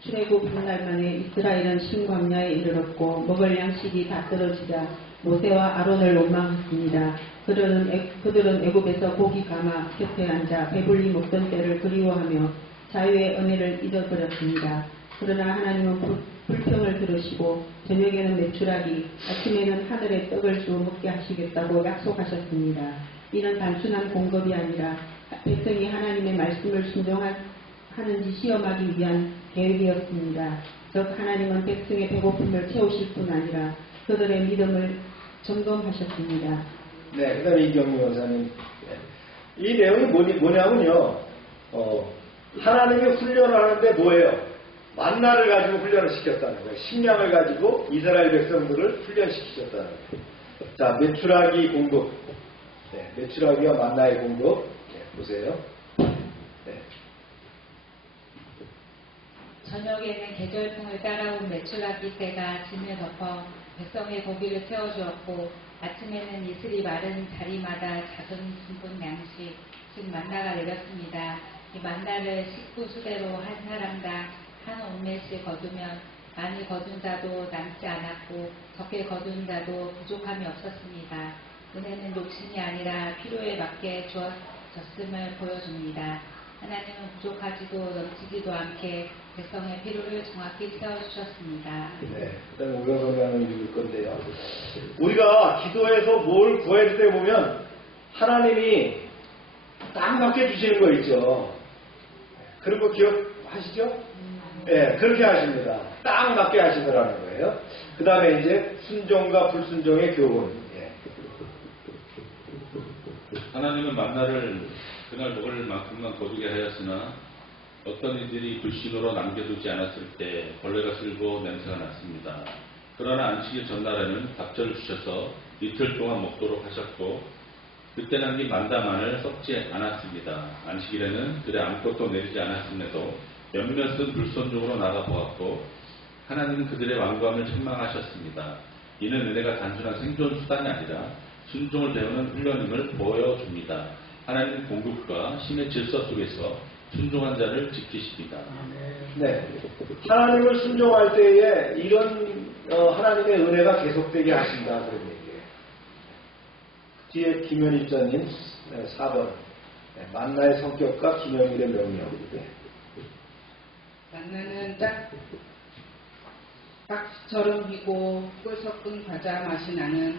출애굽 한 달 만에 이스라엘은 신광야에 이르렀고 먹을 양식이 다 떨어지자 모세와 아론을 원망했습니다. 그들은 애굽에서 고기 감아 곁에 앉아 배불리 먹던 때를 그리워하며 자유의 은혜를 잊어버렸습니다. 그러나 하나님은 불평을 들으시고 저녁에는 메추라기, 아침에는 하늘의 떡을 주어 먹게 하시겠다고 약속하셨습니다. 이는 단순한 공급이 아니라 백성이 하나님의 말씀을 순종하는지 시험하기 위한 계획이었습니다. 즉 하나님은 백성의 배고픔을 채우실 뿐 아니라 그들의 믿음을 점검하셨습니다. 네, 그 다음에 이경미 원사님. 이 내용이 뭐냐면요. 하나님이 훈련을 하는데 뭐예요? 만나를 가지고 훈련을 시켰다는 거예요. 식량을 가지고 이스라엘 백성들을 훈련시키셨다는 거예요. 자, 메추라기 공급. 네, 메추라기와 만나의 공급. 네, 보세요. 네. 저녁에는 계절풍을 따라온 메추라기 새가 진을 덮어 백성의 고기를 채워주었고 아침에는 이슬이 마른 자리마다 작은 순분 양식, 즉 만나가 내렸습니다. 이 만나를 식구 수대로 한 사람당 한 오멜씩 거두면 많이 거둔 자도 남지 않았고 적게 거둔 자도 부족함이 없었습니다. 은혜는 욕심이 아니라 필요에 맞게 주어졌음을 보여줍니다. 하나님은 부족하지도 넘치지도 않게 백성의 필요를 정확히 채워주셨습니다. 네, 그 다음에 우려성경을 읽을 건데요. 우리가 기도해서 뭘 구할 때 보면 하나님이 딱 맞게 주시는 거 있죠. 그런 거 기억하시죠? 네, 그렇게 하십니다. 딱 맞게 하시더라는 거예요. 그 다음에 이제 순종과 불순종의 교훈. 예. 하나님은 만나를 그날 먹을 만큼만 거두게 하였으나 어떤 이들이 불신으로 남겨두지 않았을 때 벌레가 슬고 냄새가 났습니다. 그러나 안식일 전날에는 밥절을 주셔서 이틀 동안 먹도록 하셨고 그때 남긴 만다만을 썩지 않았습니다. 안식일에는 들에 아무것도 내리지 않았음에도 몇몇은 불순종으로 나가보았고 하나님은 그들의 완고함을 책망하셨습니다. 이는 은혜가 단순한 생존 수단이 아니라 순종을 배우는 훈련임을 보여줍니다. 하나님 공급과 신의 질서 속에서 순종한 자를 지키십니다. 네, 하나님을 순종할 때에 이런 하나님의 은혜가 계속되게 하신다 그런 얘기예요. 뒤에 김현일자님 4번 만나의 성격과 김영일의 명령. 만나는 딱지처럼 비고 꿀 섞은 과자 맛이 나는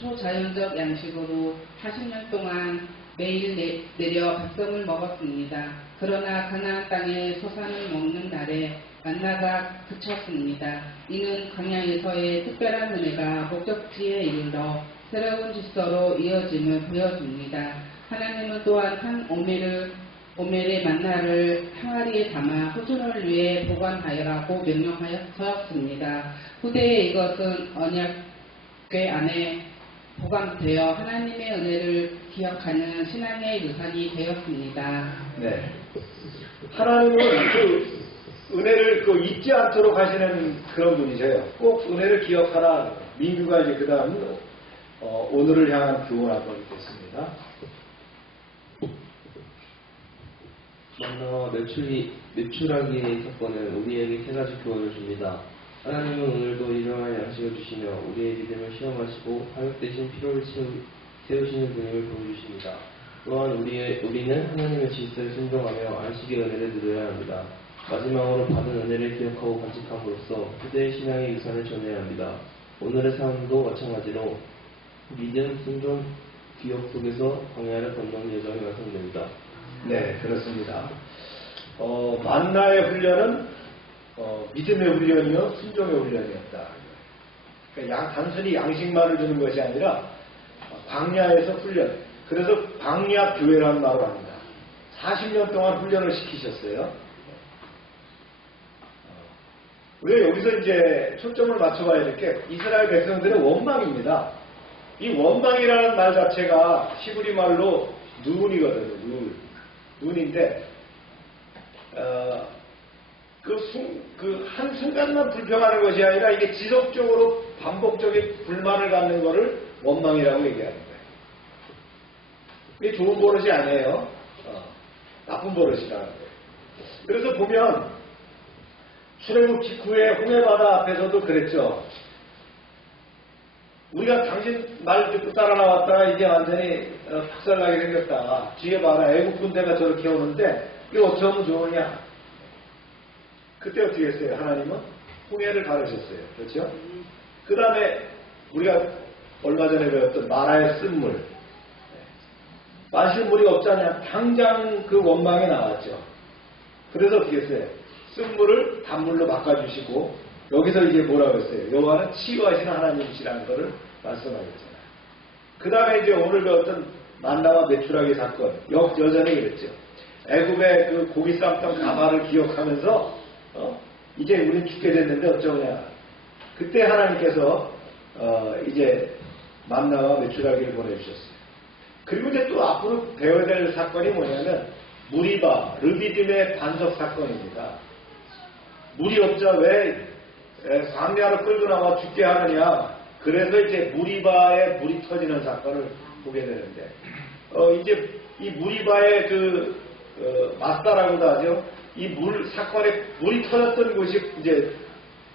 초자연적 양식으로 40년 동안 매일 내려 백성을 먹었습니다. 그러나 가나안 땅에 소산을 먹는 날에 만나가 그쳤습니다. 이는 광야에서의 특별한 은혜가 목적지에 이르러 새로운 질서로 이어짐을 보여줍니다. 하나님은 또한 한 오멜의 만나를 항아리에 담아 후손을 위해 보관하여라고 명령하였습니다. 후대에 이것은 언약궤 안에 보관되어 하나님의 은혜를 기억하는 신앙의 유산이 되었습니다. 네, 하나님은 그 은혜를 잊지 않도록 하시는 그런 분이세요. 꼭 은혜를 기억하라. 민규가 이제 그 다음 오늘을 향한 교훈 한번 읽겠습니다. 만나와 메추라기의 사건은 우리에게 세 가지 교훈을 줍니다. 하나님은 오늘도 일용할 양식을 주시며 우리의 믿음을 시험하시고 화목되신 피로를 세우시는 분임을 보여주십니다. 또한 우리는 하나님의 질서에 순종하며 안식의 은혜를 누려야 합니다. 마지막으로 받은 은혜를 기억하고 간직함으로써 후대의 신앙의 유산을 전해야 합니다. 오늘의 삶도 마찬가지로 믿음, 순종, 기억 속에서 광야를 건너는 여정이 완성됩니다. 네, 그렇습니다. 만나의 훈련은 믿음의 훈련이요, 순종의 훈련이었다. 그러니까 단순히 양식만을 주는 것이 아니라 광야에서 훈련. 그래서 광야 교회라는 말을 합니다. 40년 동안 훈련을 시키셨어요. 우리가 여기서 이제 초점을 맞춰봐야 될 게 이스라엘 백성들의 원망입니다. 이 원망이라는 말 자체가 히브리 말로 눈이거든요. 눈인데 그 한순간만 불평하는 것이 아니라 이게 지속적으로 반복적인 불만을 갖는 것을 원망이라고 얘기하는 거예요. 이게 좋은 버릇이 아니에요. 나쁜 버릇이라는 거예요. 그래서 보면 출애굽 직후에 홍해바다 앞에서도 그랬죠. 우리가 당신 말 듣고 따라 나왔다가 이제 완전히 박살나게 생겼다. 뒤에 봐라. 애국 군대가 저렇게 오는데 이게 어쩌면 좋으냐. 그때 어떻게 했어요? 하나님은 홍해를 가르셨어요. 그렇죠? 그 다음에 우리가 얼마 전에 배웠던 마라의 쓴물. 마실 물이 없잖냐. 당장 그 원망이 나왔죠. 그래서 어떻게 했어요? 쓴물을 단물로 바꿔주시고 여기서 이제 뭐라고 했어요? 여호와는 치유하시는 하나님이시라는 것을 말씀하셨잖아요. 그 다음에 이제 오늘 배웠던 만나와 메추라기 사건 여전히 그랬죠. 애굽의 그 고기 삶던 가마를 기억하면서 이제 우린 죽게 됐는데 어쩌냐. 그때 하나님께서 이제 만나와 메추라기를 보내주셨어요. 그리고 이제 또 앞으로 배워야 될 사건이 뭐냐면 무리바, 르비딤의 반석 사건입니다. 물이 없자 왜 광야로 끌고 나와 죽게 하느냐. 그래서 이제 무리바에 물이 터지는 사건을 보게 되는데 이제 이 무리바의 마스다라고도 하죠. 이 사건에 물이 터졌던 곳이 이제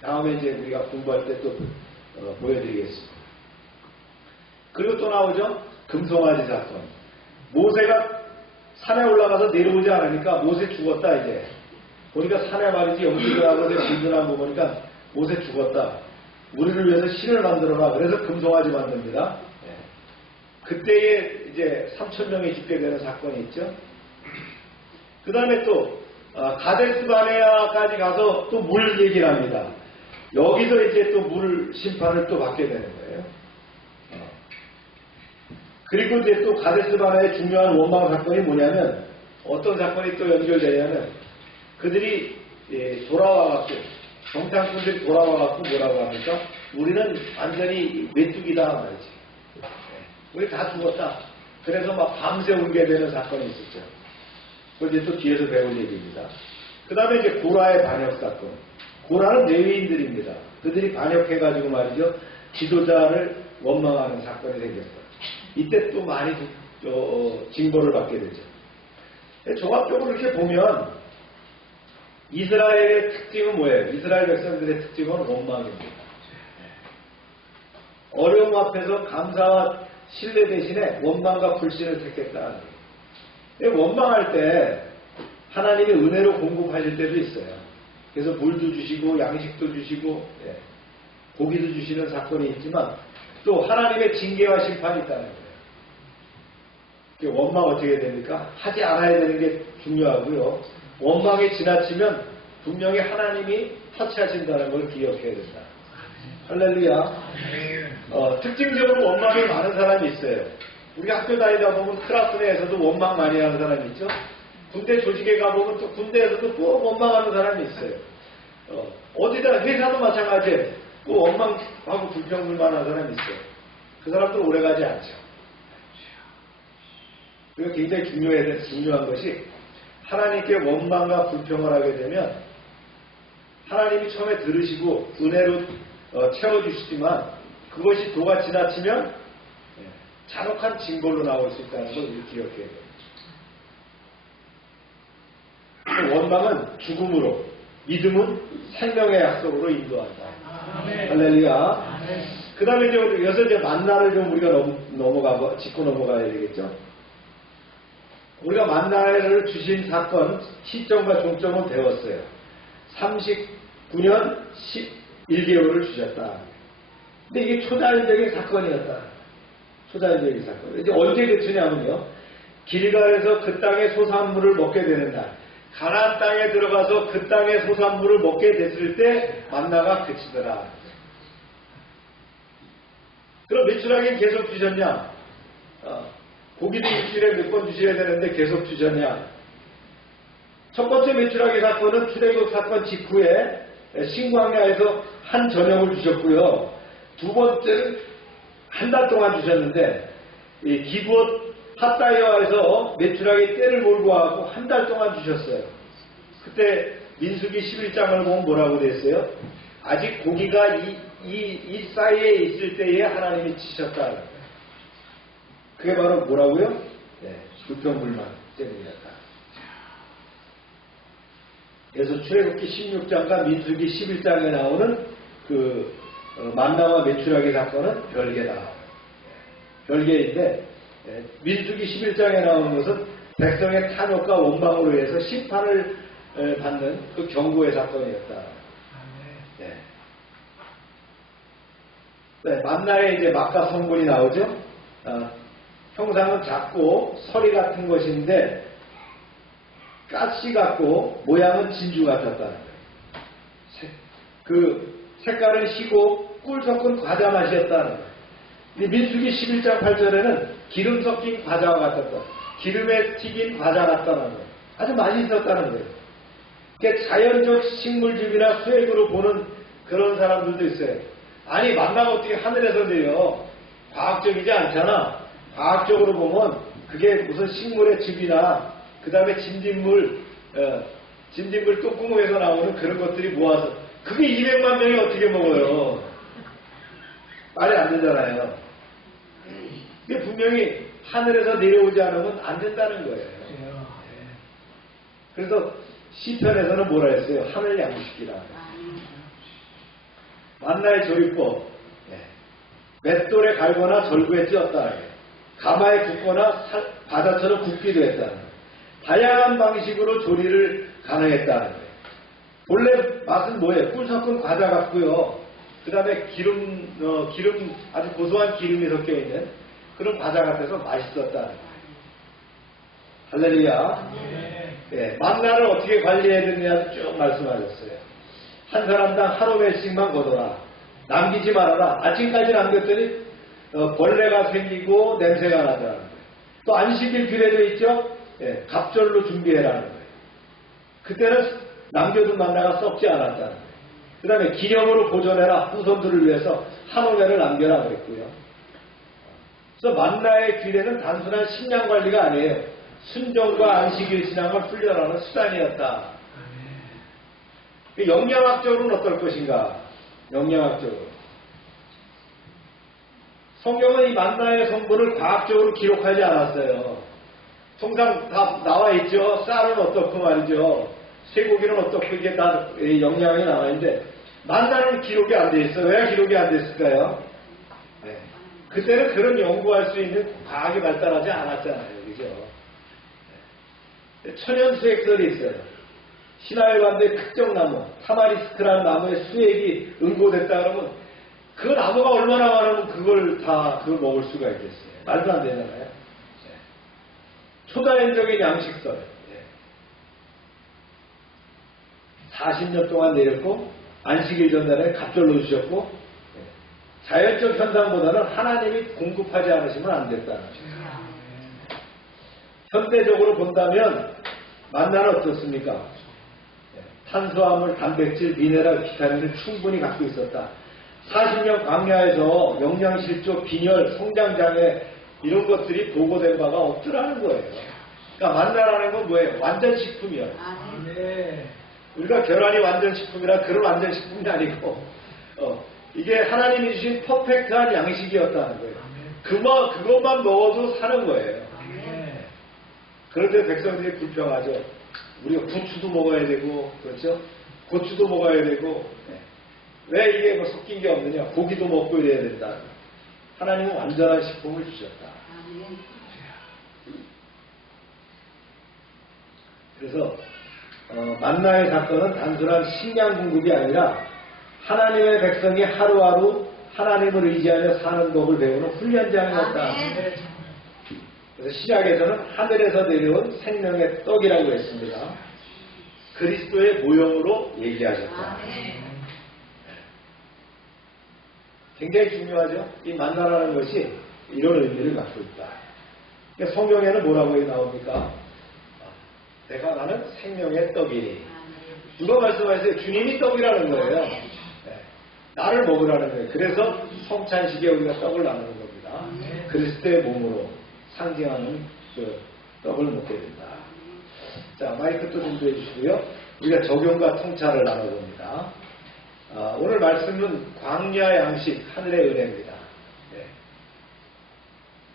다음에 이제 우리가 공부할 때 또 보여드리겠습니다. 그리고 또 나오죠. 금송아지 사건. 모세가 산에 올라가서 내려오지 않으니까 모세 죽었다 이제. 보니까 산에 말이지 영주를 하고 진dun한 거 보니까 모세 죽었다. 우리를 위해서 신을 만들어라. 그래서 금송아지 만듭니다. 그때에 이제 3,000명이 죽게 되는 사건이 있죠. 그 다음에 또 가데스 바네아까지 가서 또 물 얘기를 합니다. 여기서 이제 또 물 심판을 또 받게 되는 거예요. 그리고 이제 또 가데스 바네아의 중요한 원망 사건이 뭐냐면 어떤 사건이 또 연결되냐면 그들이 돌아와갖고 정탐꾼들이 돌아와갖고 뭐라고 합니까? 우리는 완전히 메뚜기다 말이지. 우리 다 죽었다. 그래서 막 밤새 울게 되는 사건이 있었죠. 그걸 이제 또 뒤에서 배울 얘기입니다. 그 다음에 이제 고라의 반역 사건. 고라는 레위인들입니다. 그들이 반역해가지고 말이죠. 지도자를 원망하는 사건이 생겼어요. 이때 또 많이 징벌을 받게 되죠. 종합적으로 이렇게 보면 이스라엘의 특징은 뭐예요? 이스라엘 백성들의 특징은 원망입니다. 어려움 앞에서 감사와 신뢰 대신에 원망과 불신을 택했다. 원망할 때 하나님이 은혜로 공급하실 때도 있어요. 그래서 물도 주시고 양식도 주시고 고기도 주시는 사건이 있지만 또 하나님의 징계와 심판이 있다는 거예요. 원망 어떻게 됩니까? 하지 않아야 되는 게 중요하고요. 원망이 지나치면 분명히 하나님이 터치하신다는 걸 기억해야 된다. 할렐루야. 특징적으로 원망이 많은 사람이 있어요. 우리 학교 다니다 보면 클래스 내에서도 원망 많이 하는 사람이 있죠. 군대 조직에 가보면 또 군대에서도 꼭 원망하는 사람이 있어요. 어디다 회사도 마찬가지예요. 꼭 원망하고 불평불만하는 사람이 있어요. 그 사람들은 오래가지 않죠. 그리고 굉장히 중요한 것이 하나님께 원망과 불평을 하게 되면 하나님이 처음에 들으시고 은혜로 채워주시지만 그것이 도가 지나치면 잔혹한 징벌로 나올 수 있다는 걸 우리 기억해야 돼요. 원망은 죽음으로, 믿음은 생명의 약속으로 인도한다. 할렐루야. 그 다음에 이제 여기서 이제 만나를 좀 우리가 짚고 넘어가야 되겠죠. 우리가 만나를 주신 사건, 시점과 종점은 배웠어요. 39년 11개월을 주셨다. 근데 이게 초자연적인 사건이었다. 초자연적인 사건. 이제 언제 그치냐면요. 길갈에서 그 땅의 소산물을 먹게 되는 날. 가나안 땅에 들어가서 그 땅의 소산물을 먹게 됐을 때 만나가 그치더라. 그럼 매출하긴 계속 주셨냐? 고기도 일주일에 몇 번 주셔야 되는데 계속 주셨냐? 첫 번째 매출하기 사건은 출애굽 사건 직후에 신광야에서 한 저녁을 주셨고요. 두 번째는 한 달 동안 주셨는데 이 기브온 핫다이어에서 매출하기 때를 몰고 와서 한 달 동안 주셨어요. 그때 민수기 11장을 보면 뭐라고 됐어요? 아직 고기가 이 사이에 있을 때에 하나님이 치셨다. 그게 바로 뭐라고요? 네, 불평불만 때문이었다. 그래서 출애굽기 16장과 민수기 11장에 나오는 그 만나와 매출하기 사건은 별개다. 별개인데 민수기 11장에 나오는 것은 백성의 탐욕과 원망으로 해서 심판을 받는 그 경고의 사건이었다. 네. 네, 만나에 이제 막가 성분이 나오죠. 형상은 작고 서리 같은 것인데 가시 같고 모양은 진주 같았다는 거예요. 그 색깔은 희고 꿀 섞은 과자 맛이었다는 거예요. 민수기 11장 8절에는 기름 섞인 과자와 같았다. 기름에 튀긴 과자 같다는 거예요. 아주 맛있었다는 거예요. 그러니까 자연적 식물즙이나 수액으로 보는 그런 사람들도 있어요. 아니 만나가 어떻게 하늘에서 내려? 과학적이지 않잖아. 과학적으로 보면 그게 무슨 식물의 즙이나 그 다음에 진딧물 똥구멍에서 나오는 그런 것들이 모아서 그게 200만 명이 어떻게 먹어요? 말이 안 되잖아요. 이게 분명히 하늘에서 내려오지 않으면 안 된다는 거예요. 그래서 시편에서는 뭐라 했어요? 하늘 양식이라. 만나의 조리법. 맷돌에 갈거나 절구에 찧었다. 가마에 굽거나 바다처럼 굽기도 했다는 거예요. 다양한 방식으로 조리를 가능했다는 거예요. 본래 맛은 뭐예요? 꿀 섞은 과자 같고요. 그 다음에 기름 아주 고소한 기름이 섞여 있는 그런 과자 같아서 맛있었다는 거예요. 할렐루야. 네, 만나를 어떻게 관리해야 되느냐 쭉 말씀하셨어요. 한 사람당 하루 몇씩만 거둬라. 남기지 말아라. 아침까지 남겼더니 벌레가 생기고 냄새가 나더라는 거예요. 또 안식일 규례도 있죠. 예, 갑절로 준비해라는 거예요. 그때는 남겨둔 만나가 썩지 않았다는 거예요. 그 다음에 기념으로 보존해라. 후손들을 위해서 한 올해를 남겨라 그랬고요. 그래서 만나의 규례는 단순한 식량 관리가 아니에요. 순종과 안식일 신앙을 훈련하는 수단이었다. 영양학적으로는 어떨 것인가? 영양학적으로. 성경은 이 만나의 성분을 과학적으로 기록하지 않았어요. 통상 다 나와 있죠. 쌀은 어떻고 말이죠. 쇠고기는 어떻고 이게 다 영양이 나와 있는데 만나는 기록이 안 돼 있어요. 왜 기록이 안 됐을까요? 네. 그때는 그런 연구할 수 있는 과학이 발달하지 않았잖아요. 그죠? 네. 천연 수액설이 있어요. 신화에 반대 특정나무, 타마리스크라는 나무의 수액이 응고됐다 그러면 그 나무가 얼마나 많으면 그걸 먹을 수가 있겠어요. 말도 안 되잖아요. 네. 초자연적인 양식설. 네. 40년 동안 내렸고 안식일 전날에 갑절로 주셨고 네. 자연적 현상보다는 하나님이 공급하지 않으시면 안 됐다는 거죠. 현대적으로 본다면 만나는 어떻습니까? 네. 탄수화물, 단백질, 미네랄, 비타민을 충분히 갖고 있었다. 40년 광야에서 영양실조, 빈혈, 성장장애 이런 것들이 보고된 바가 없더라는 거예요. 그러니까 만나라는 건 뭐예요? 완전 식품이에요. 네. 우리가 계란이 완전 식품이라 그런 완전 식품이 아니고 이게 하나님이 주신 퍼펙트한 양식이었다는 거예요. 그것만 먹어도 사는 거예요. 그런데 백성들이 불평하죠. 우리가 부추도 먹어야 되고 그렇죠? 고추도 먹어야 되고 왜 이게 뭐 섞인 게 없느냐? 고기도 먹고 이래야 된다. 하나님은 완전한 식품을 주셨다. 그래서 만나의 사건은 단순한 식량 공급이 아니라 하나님의 백성이 하루하루 하나님을 의지하며 사는 법을 배우는 훈련장이었다. 그래서 시작에서는 하늘에서 내려온 생명의 떡이라고 했습니다. 그리스도의 모형으로 얘기하셨다. 굉장히 중요하죠. 이 만나라는 것이 이런 의미를 갖고 있다. 그러니까 성경에는 뭐라고 나옵니까? 내가 나는 생명의 떡이니. 누가 말씀하세요? 주님이 떡이라는 거예요. 네. 나를 먹으라는 거예요. 그래서 성찬식에 우리가 떡을 나누는 겁니다. 그리스도의 몸으로 상징하는 그 떡을 먹게 된다. 자, 마이크 또 준비해 주시고요. 우리가 적용과 통찰을 나눠봅니다. 오늘 말씀은 광야 양식 하늘의 은혜입니다. 네.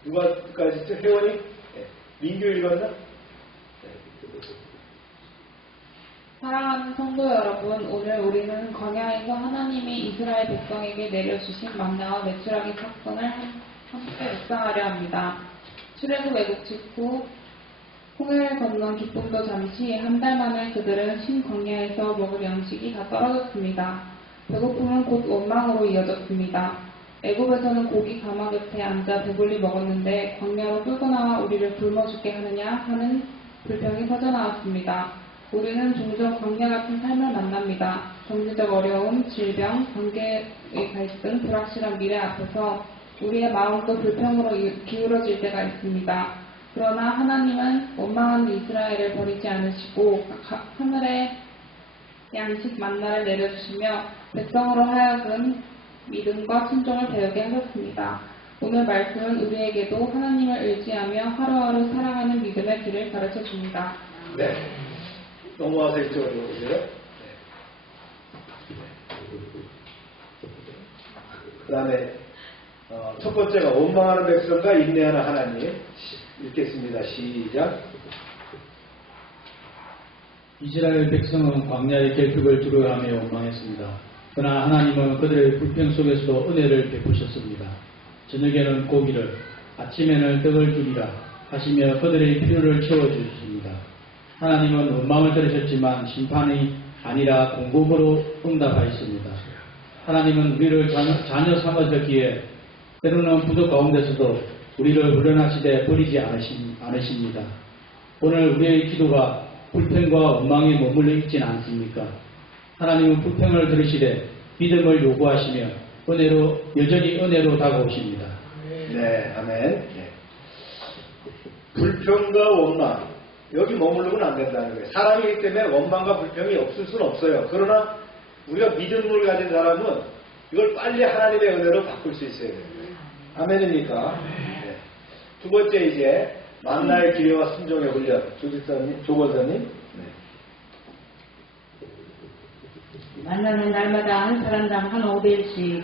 누가까지 있죠? 회원이? 네. 민규 읽었나? 네. 사랑하는 성도 여러분, 오늘 우리는 광야에서 하나님이 이스라엘 백성에게 내려주신 만나와 메추라기 사건을 함께 묵상하려 합니다. 출애굽 외국 직후 홍해를 건넌 기쁨도 잠시 한 달 만에 그들은 신광야에서 먹을 양식이 다 떨어졌습니다. 배고픔은 곧 원망으로 이어졌습니다. 애굽에서는 고기 가마 곁에 앉아 배불리 먹었는데 광야로 끌고 나와 우리를 굶어 죽게 하느냐 하는 불평이 터져나왔습니다. 우리는 종종 광야 같은 삶을 만납니다. 경제적 어려움, 질병, 관계의 갈등, 불확실한 미래 앞에서 우리의 마음도 불평으로 기울어질 때가 있습니다. 그러나 하나님은 원망한 이스라엘을 버리지 않으시고 하늘의 양식 만나를 내려주시며 백성으로 하여금 믿음과 순종을 배우게 하셨습니다. 오늘 말씀은 우리에게도 하나님을 의지하며 하루하루 살아가는 믿음의 길을 가르쳐 줍니다. 네. 넘어와서 이쪽으로 오세요. 네. 그 다음에 첫 번째가 원망하는 백성과 인내하는 하나님. 읽겠습니다. 시작. 이스라엘 백성은 광야의 결핍을 두려워하며 원망했습니다. 그러나 하나님은 그들의 불평 속에서도 은혜를 베푸셨습니다. 저녁에는 고기를, 아침에는 떡을 주리라 하시며 그들의 필요를 채워주셨습니다. 하나님은 원망을 들으셨지만 심판이 아니라 공급으로 응답하였습니다. 하나님은 우리를 자녀 삼으셨기에 때로는 부족 가운데서도 우리를 훈련하시되 버리지 않으십니다. 오늘 우리의 기도가 불평과 원망에 머물러 있지는 않습니까? 하나님은 불평을 들으시되 믿음을 요구하시며 여전히 은혜로 다가오십니다. 네, 아멘. 네. 불평과 원망, 여기 머무르면 안 된다는 거예요. 사람이기 때문에 원망과 불평이 없을 수는 없어요. 그러나 우리가 믿음을 가진 사람은 이걸 빨리 하나님의 은혜로 바꿀 수 있어야 돼요. 아멘입니까? 네. 두 번째 이제 만나의 기회와 순종의 훈련. 조권사님. 네. 만나는 날마다 한 사람당 한 5배씩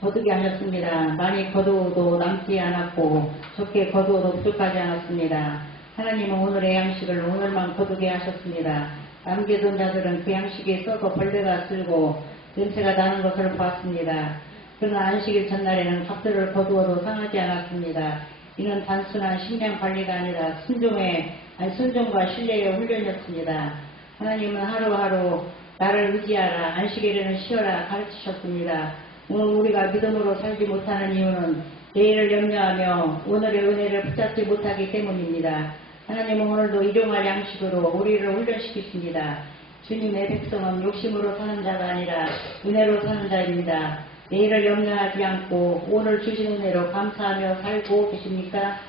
거두게 하셨습니다. 많이 거두어도 남지 않았고 적게 거두어도 부족하지 않았습니다. 하나님은 오늘의 양식을 오늘만 거두게 하셨습니다. 남겨둔 자들은 그 양식에 썩어 벌레가 쓸고 냄새가 나는 것을 보았습니다. 그러나 안식일 전날에는 값들을 거두어도 상하지 않았습니다. 이는 단순한 식량 관리가 아니라 순종과 신뢰의 훈련이었습니다. 하나님은 하루하루 나를 의지하라, 안식일에는 쉬어라 가르치셨습니다. 오늘 우리가 믿음으로 살지 못하는 이유는 내일을 염려하며 오늘의 은혜를 붙잡지 못하기 때문입니다. 하나님은 오늘도 일용할 양식으로 우리를 훈련시키십니다. 주님의 백성은 욕심으로 사는 자가 아니라 은혜로 사는 자입니다. 내일을 염려하지 않고 오늘 주신 은혜로 감사하며 살고 계십니까?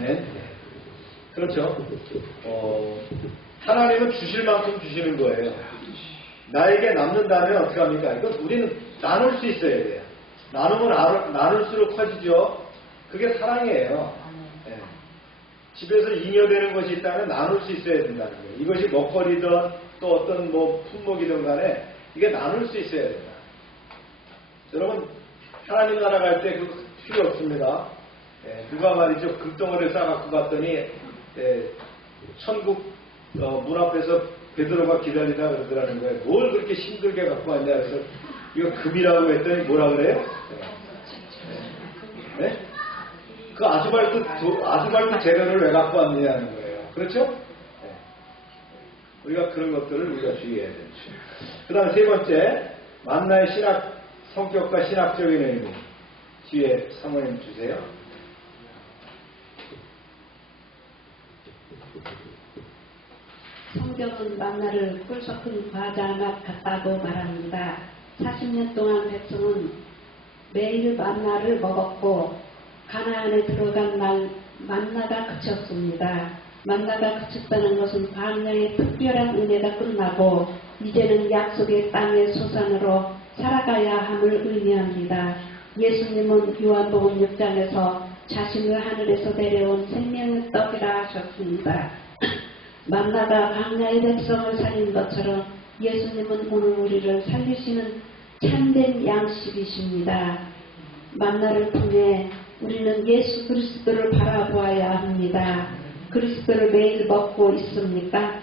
네. 그렇죠. 하나님은 주실 만큼 주시는 거예요. 나에게 남는다면 어떻게 합니까? 이건 우리는 나눌 수 있어야 돼요. 나누면 나눌수록 커지죠. 그게 사랑이에요. 네. 집에서 잉여되는 것이 있다면 나눌 수 있어야 된다는 거예요. 이것이 먹거리든 또 어떤 품목이든 간에 이게 나눌 수 있어야 된다. 여러분, 하나님 나라 갈 때 그거 필요 없습니다. 누가 말이죠. 금덩어리를 싸갖고 갔더니 천국 문 앞에서 베드로가 기다리다 그러더라는 거예요. 뭘 그렇게 힘들게 갖고 왔냐. 그래서 이거 금이라고 했더니 뭐라 그래요? 네? 그 아스팔트 재료를 왜 갖고 왔느냐는 거예요. 그렇죠? 네. 우리가 그런 것들을 우리가 주의해야 되죠. 그 다음 세 번째, 만나의 성격과 신학적인 의미. 뒤에 사모님 주세요. 성경은 만나를 꿀 섞은 과자 맛 같다고 말합니다. 40년 동안 백성은 매일 만나를 먹었고 가나안에 들어간 날 만나가 그쳤습니다. 만나가 그쳤다는 것은 광야의 특별한 은혜가 끝나고 이제는 약속의 땅의 소산으로 살아가야 함을 의미합니다. 예수님은 요한복음 6장에서 자신을 하늘에서 내려온 생명의 떡이라 하셨습니다. 만나가 광야의 백성을 살린 것처럼 예수님은 오늘 우리를 살리시는 참된 양식이십니다. 만나를 통해 우리는 예수 그리스도를 바라보아야 합니다. 그리스도를 매일 먹고 있습니까?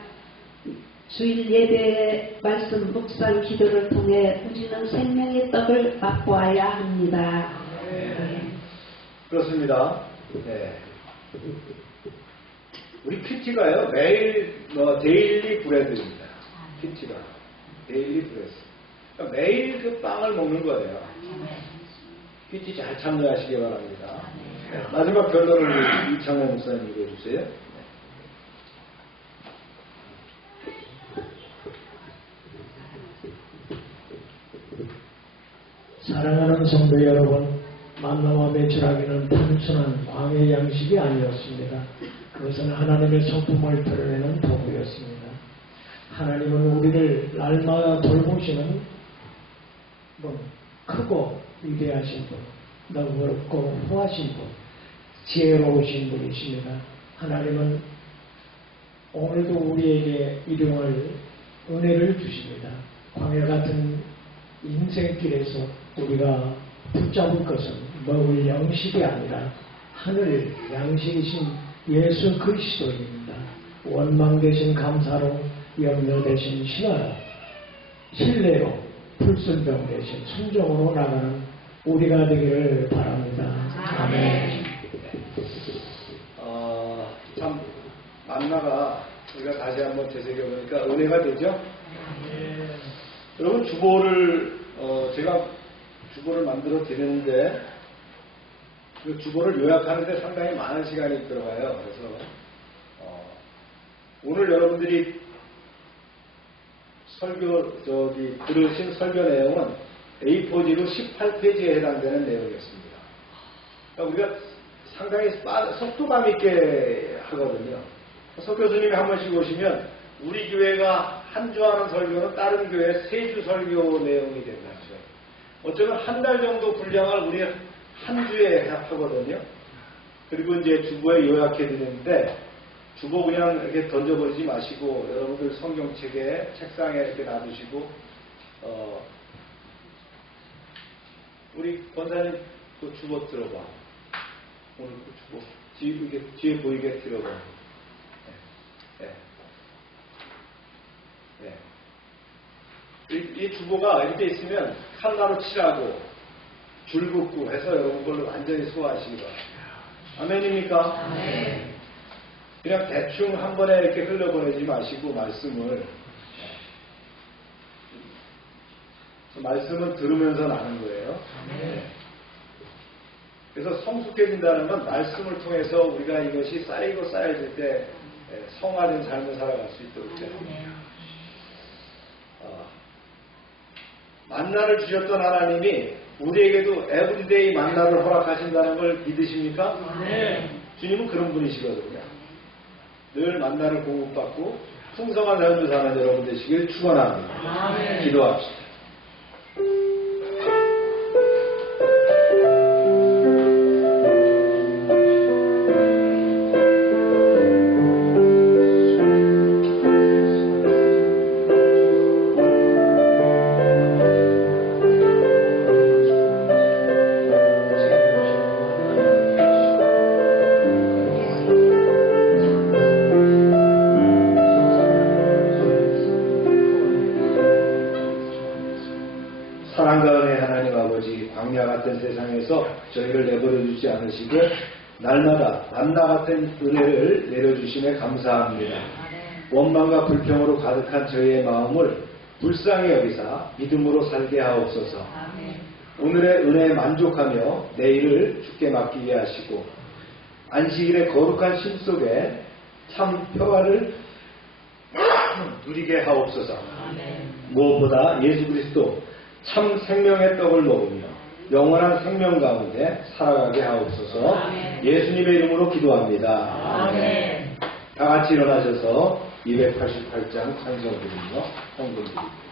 주일 예배의 말씀 묵상 기도를 통해 우리는 생명의 떡을 맛보아야 합니다. 그렇습니다. 네. 우리 큐티가요, 매일, 데일리 브레드입니다. 큐티가. 데일리 브레드. 그러니까 매일 그 빵을 먹는 거예요. 큐티 잘 참여하시기 바랍니다. 네. 마지막 결론을 이창호 목사님 읽어주세요. 사랑하는 성도 여러분, 만나와 매출하기는 단순한 광의 양식이 아니었습니다. 그것은 하나님의 성품을 드러내는 도구였습니다. 하나님은 우리를 날마다 돌보시는 분, 크고 위대하신 분, 너그럽고 후하신 분, 지혜로우신 분이십니다. 하나님은 오늘도 우리에게 일용할 은혜를 주십니다. 광야 같은 인생길에서 우리가 붙잡을 것은 먹을 양식이 아니라 하늘 양식이신 예수 그리스도입니다. 원망 대신 감사로, 염려 대신 신하로, 신뢰로, 불순종 대신 순종으로 나가는 우리가 되기를 바랍니다. 아멘. 참 만나가 우리가 다시 한번 되새겨보니까 은혜가 되죠? 여러분 주보를 제가 주보를 만들어 드리는데 그 주보를 요약하는데 상당히 많은 시간이 들어가요. 그래서 오늘 여러분들이 들으신 설교 내용은 A4지로 18페이지에 해당되는 내용이었습니다. 그러니까 우리가 상당히 속도감 있게 하거든요. 석 교수님이 한 번씩 오시면 우리 교회가 한 주 하는 설교는 다른 교회 3주 설교 내용이 된다. 어쩌면 한 달 정도 분량을 우리 한 주에 하거든요. 그리고 이제 주보에 요약해 드리는데 주보 그냥 이렇게 던져버리지 마시고 여러분들 성경책에 책상에 이렇게 놔두시고 우리 권사님 그 주보 들어봐. 오늘 그 주보 뒤에 보이게 들어봐. 네. 네. 이 주보가 이렇게 있으면 칼라로 칠하고 줄 긋고 해서 여러분 걸로 완전히 소화하시기 바랍니다. 아멘입니까? 아멘. 그냥 대충 한 번에 이렇게 흘려보내지 마시고 말씀은 들으면서 나는 거예요. 아멘. 그래서 성숙해진다는 건 말씀을 통해서 우리가 이것이 쌓이고 쌓여질 때 성화된 삶을 살아갈 수 있도록 됩니다. 만나를 주셨던 하나님이 우리에게도 에브리데이 만나를 허락하신다는 걸 믿으십니까? 네. 주님은 그런 분이시거든요. 늘 만나를 공급받고 풍성한 삶을 사는 여러분 되시길 축원합니다. 네. 기도합시다. 하시고 날마다 만나 같은 은혜를 내려주심에 감사합니다. 원망과 불평으로 가득한 저희의 마음을 불쌍히 여기사 믿음으로 살게 하옵소서. 오늘의 은혜에 만족하며 내일을 주께 맡기게 하시고 안식일의 거룩한 심 속에 참 평화를 누리게 하옵소서. 무엇보다 예수 그리스도 참 생명의 떡을 먹으며 영원한 생명 가운데 살아가게 하옵소서. 예수님의 이름으로 기도합니다. 다 같이 일어나셔서 288장 찬송 드리며 헌금 드립니다.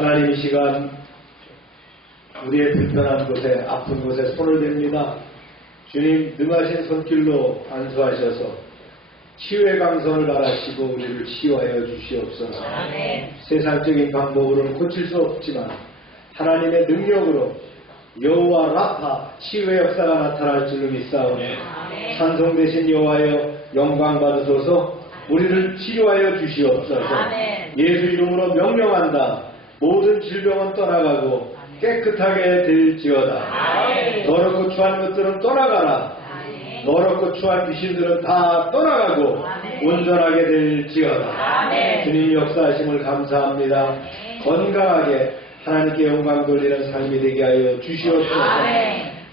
하나님 이 시간 우리의 불편한 곳에 아픈 곳에 손을 댑니다. 주님 능하신 손길로 안수하셔서 치유의 강성을 바라시고 우리를 치유하여 주시옵소서. 세상적인 방법으로는 고칠 수 없지만 하나님의 능력으로 여호와 라파 치유의 역사가 나타날 줄로 믿사오니 찬송 되신 여호와여 영광 받으소서. 우리를 치유하여 주시옵소서. 예수 이름으로 명령한다. 모든 질병은 떠나가고 깨끗하게 될지어다. 더럽고 추한 것들은 떠나가라. 더럽고 추한 귀신들은 다 떠나가고 온전하게 될지어다. 주님 역사하심을 감사합니다. 건강하게 하나님께 영광 돌리는 삶이 되게 하여 주시옵소서.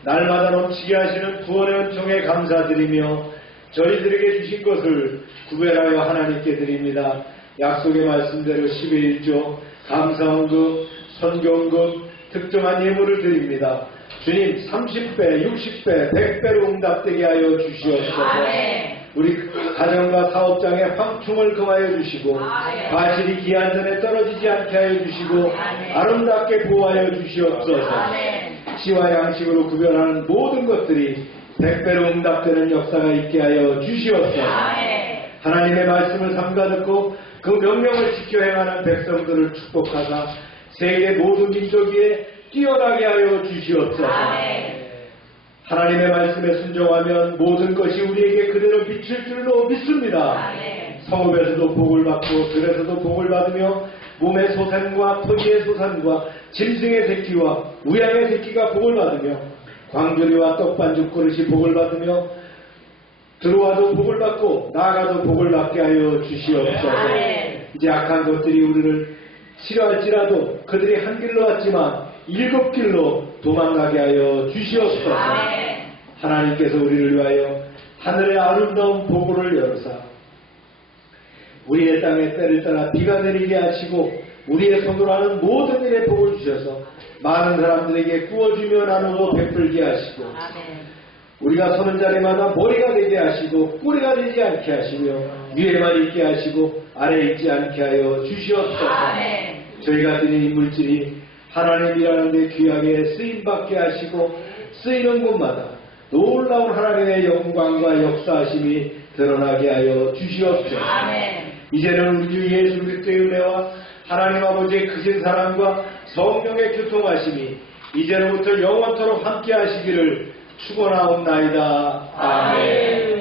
날마다 넘치게 하시는 구원의 은총에 감사드리며 저희들에게 주신 것을 구별하여 하나님께 드립니다. 약속의 말씀대로 10의 1조 감사헌금, 선교헌금, 특정한 예물을 드립니다. 주님 30배, 60배, 100배로 응답되게 하여 주시옵소서. 우리 가정과 사업장에 황충을 금하여 주시고 과실이 기한 전에 떨어지지 않게 하여 주시고 아름답게 보호하여 주시옵소서. 씨와 양식으로 구별하는 모든 것들이 100배로 응답되는 역사가 있게 하여 주시옵소서. 하나님의 말씀을 삼가 듣고 그 명령을 지켜 행하는 백성들을 축복하사 세계 모든 민족 위에 뛰어나게 하여 주시옵소서. 하나님의 말씀에 순종하면 모든 것이 우리에게 그대로 비칠 줄로 믿습니다. 성읍에서도 복을 받고 들에서도 복을 받으며 몸의 소산과 토지의 소산과 짐승의 새끼와 우양의 새끼가 복을 받으며 광주리와 떡반죽 그릇이 복을 받으며 들어와도 복을 받고 나가도 복을 받게 하여 주시옵소서. 이제 악한 것들이 우리를 싫어할지라도 그들이 한 길로 왔지만 7길로 도망가게 하여 주시옵소서. 하나님께서 우리를 위하여 하늘의 아름다운 보고를 열어사 우리의 땅에 때를 따라 비가 내리게 하시고 우리의 손으로 하는 모든 일에 복을 주셔서 많은 사람들에게 구워주며 나누고 베풀게 하시고 우리가 서는 자리마다 머리가 되게 하시고 뿌리가 되지 않게 하시며 위에만 있게 하시고 아래에 있지 않게 하여 주시옵소서. 저희가 드린 물질이 하나님이라는 데 귀하게 쓰임받게 하시고 쓰이는 곳마다 놀라운 하나님의 영광과 역사하심이 드러나게 하여 주시옵소서. 이제는 우리 주 예수 그리스도의 은혜와 하나님 아버지의 크신 사랑과 성령의 교통하심이 이제로부터 영원토록 함께 하시기를 축원하옵나이다. 아멘.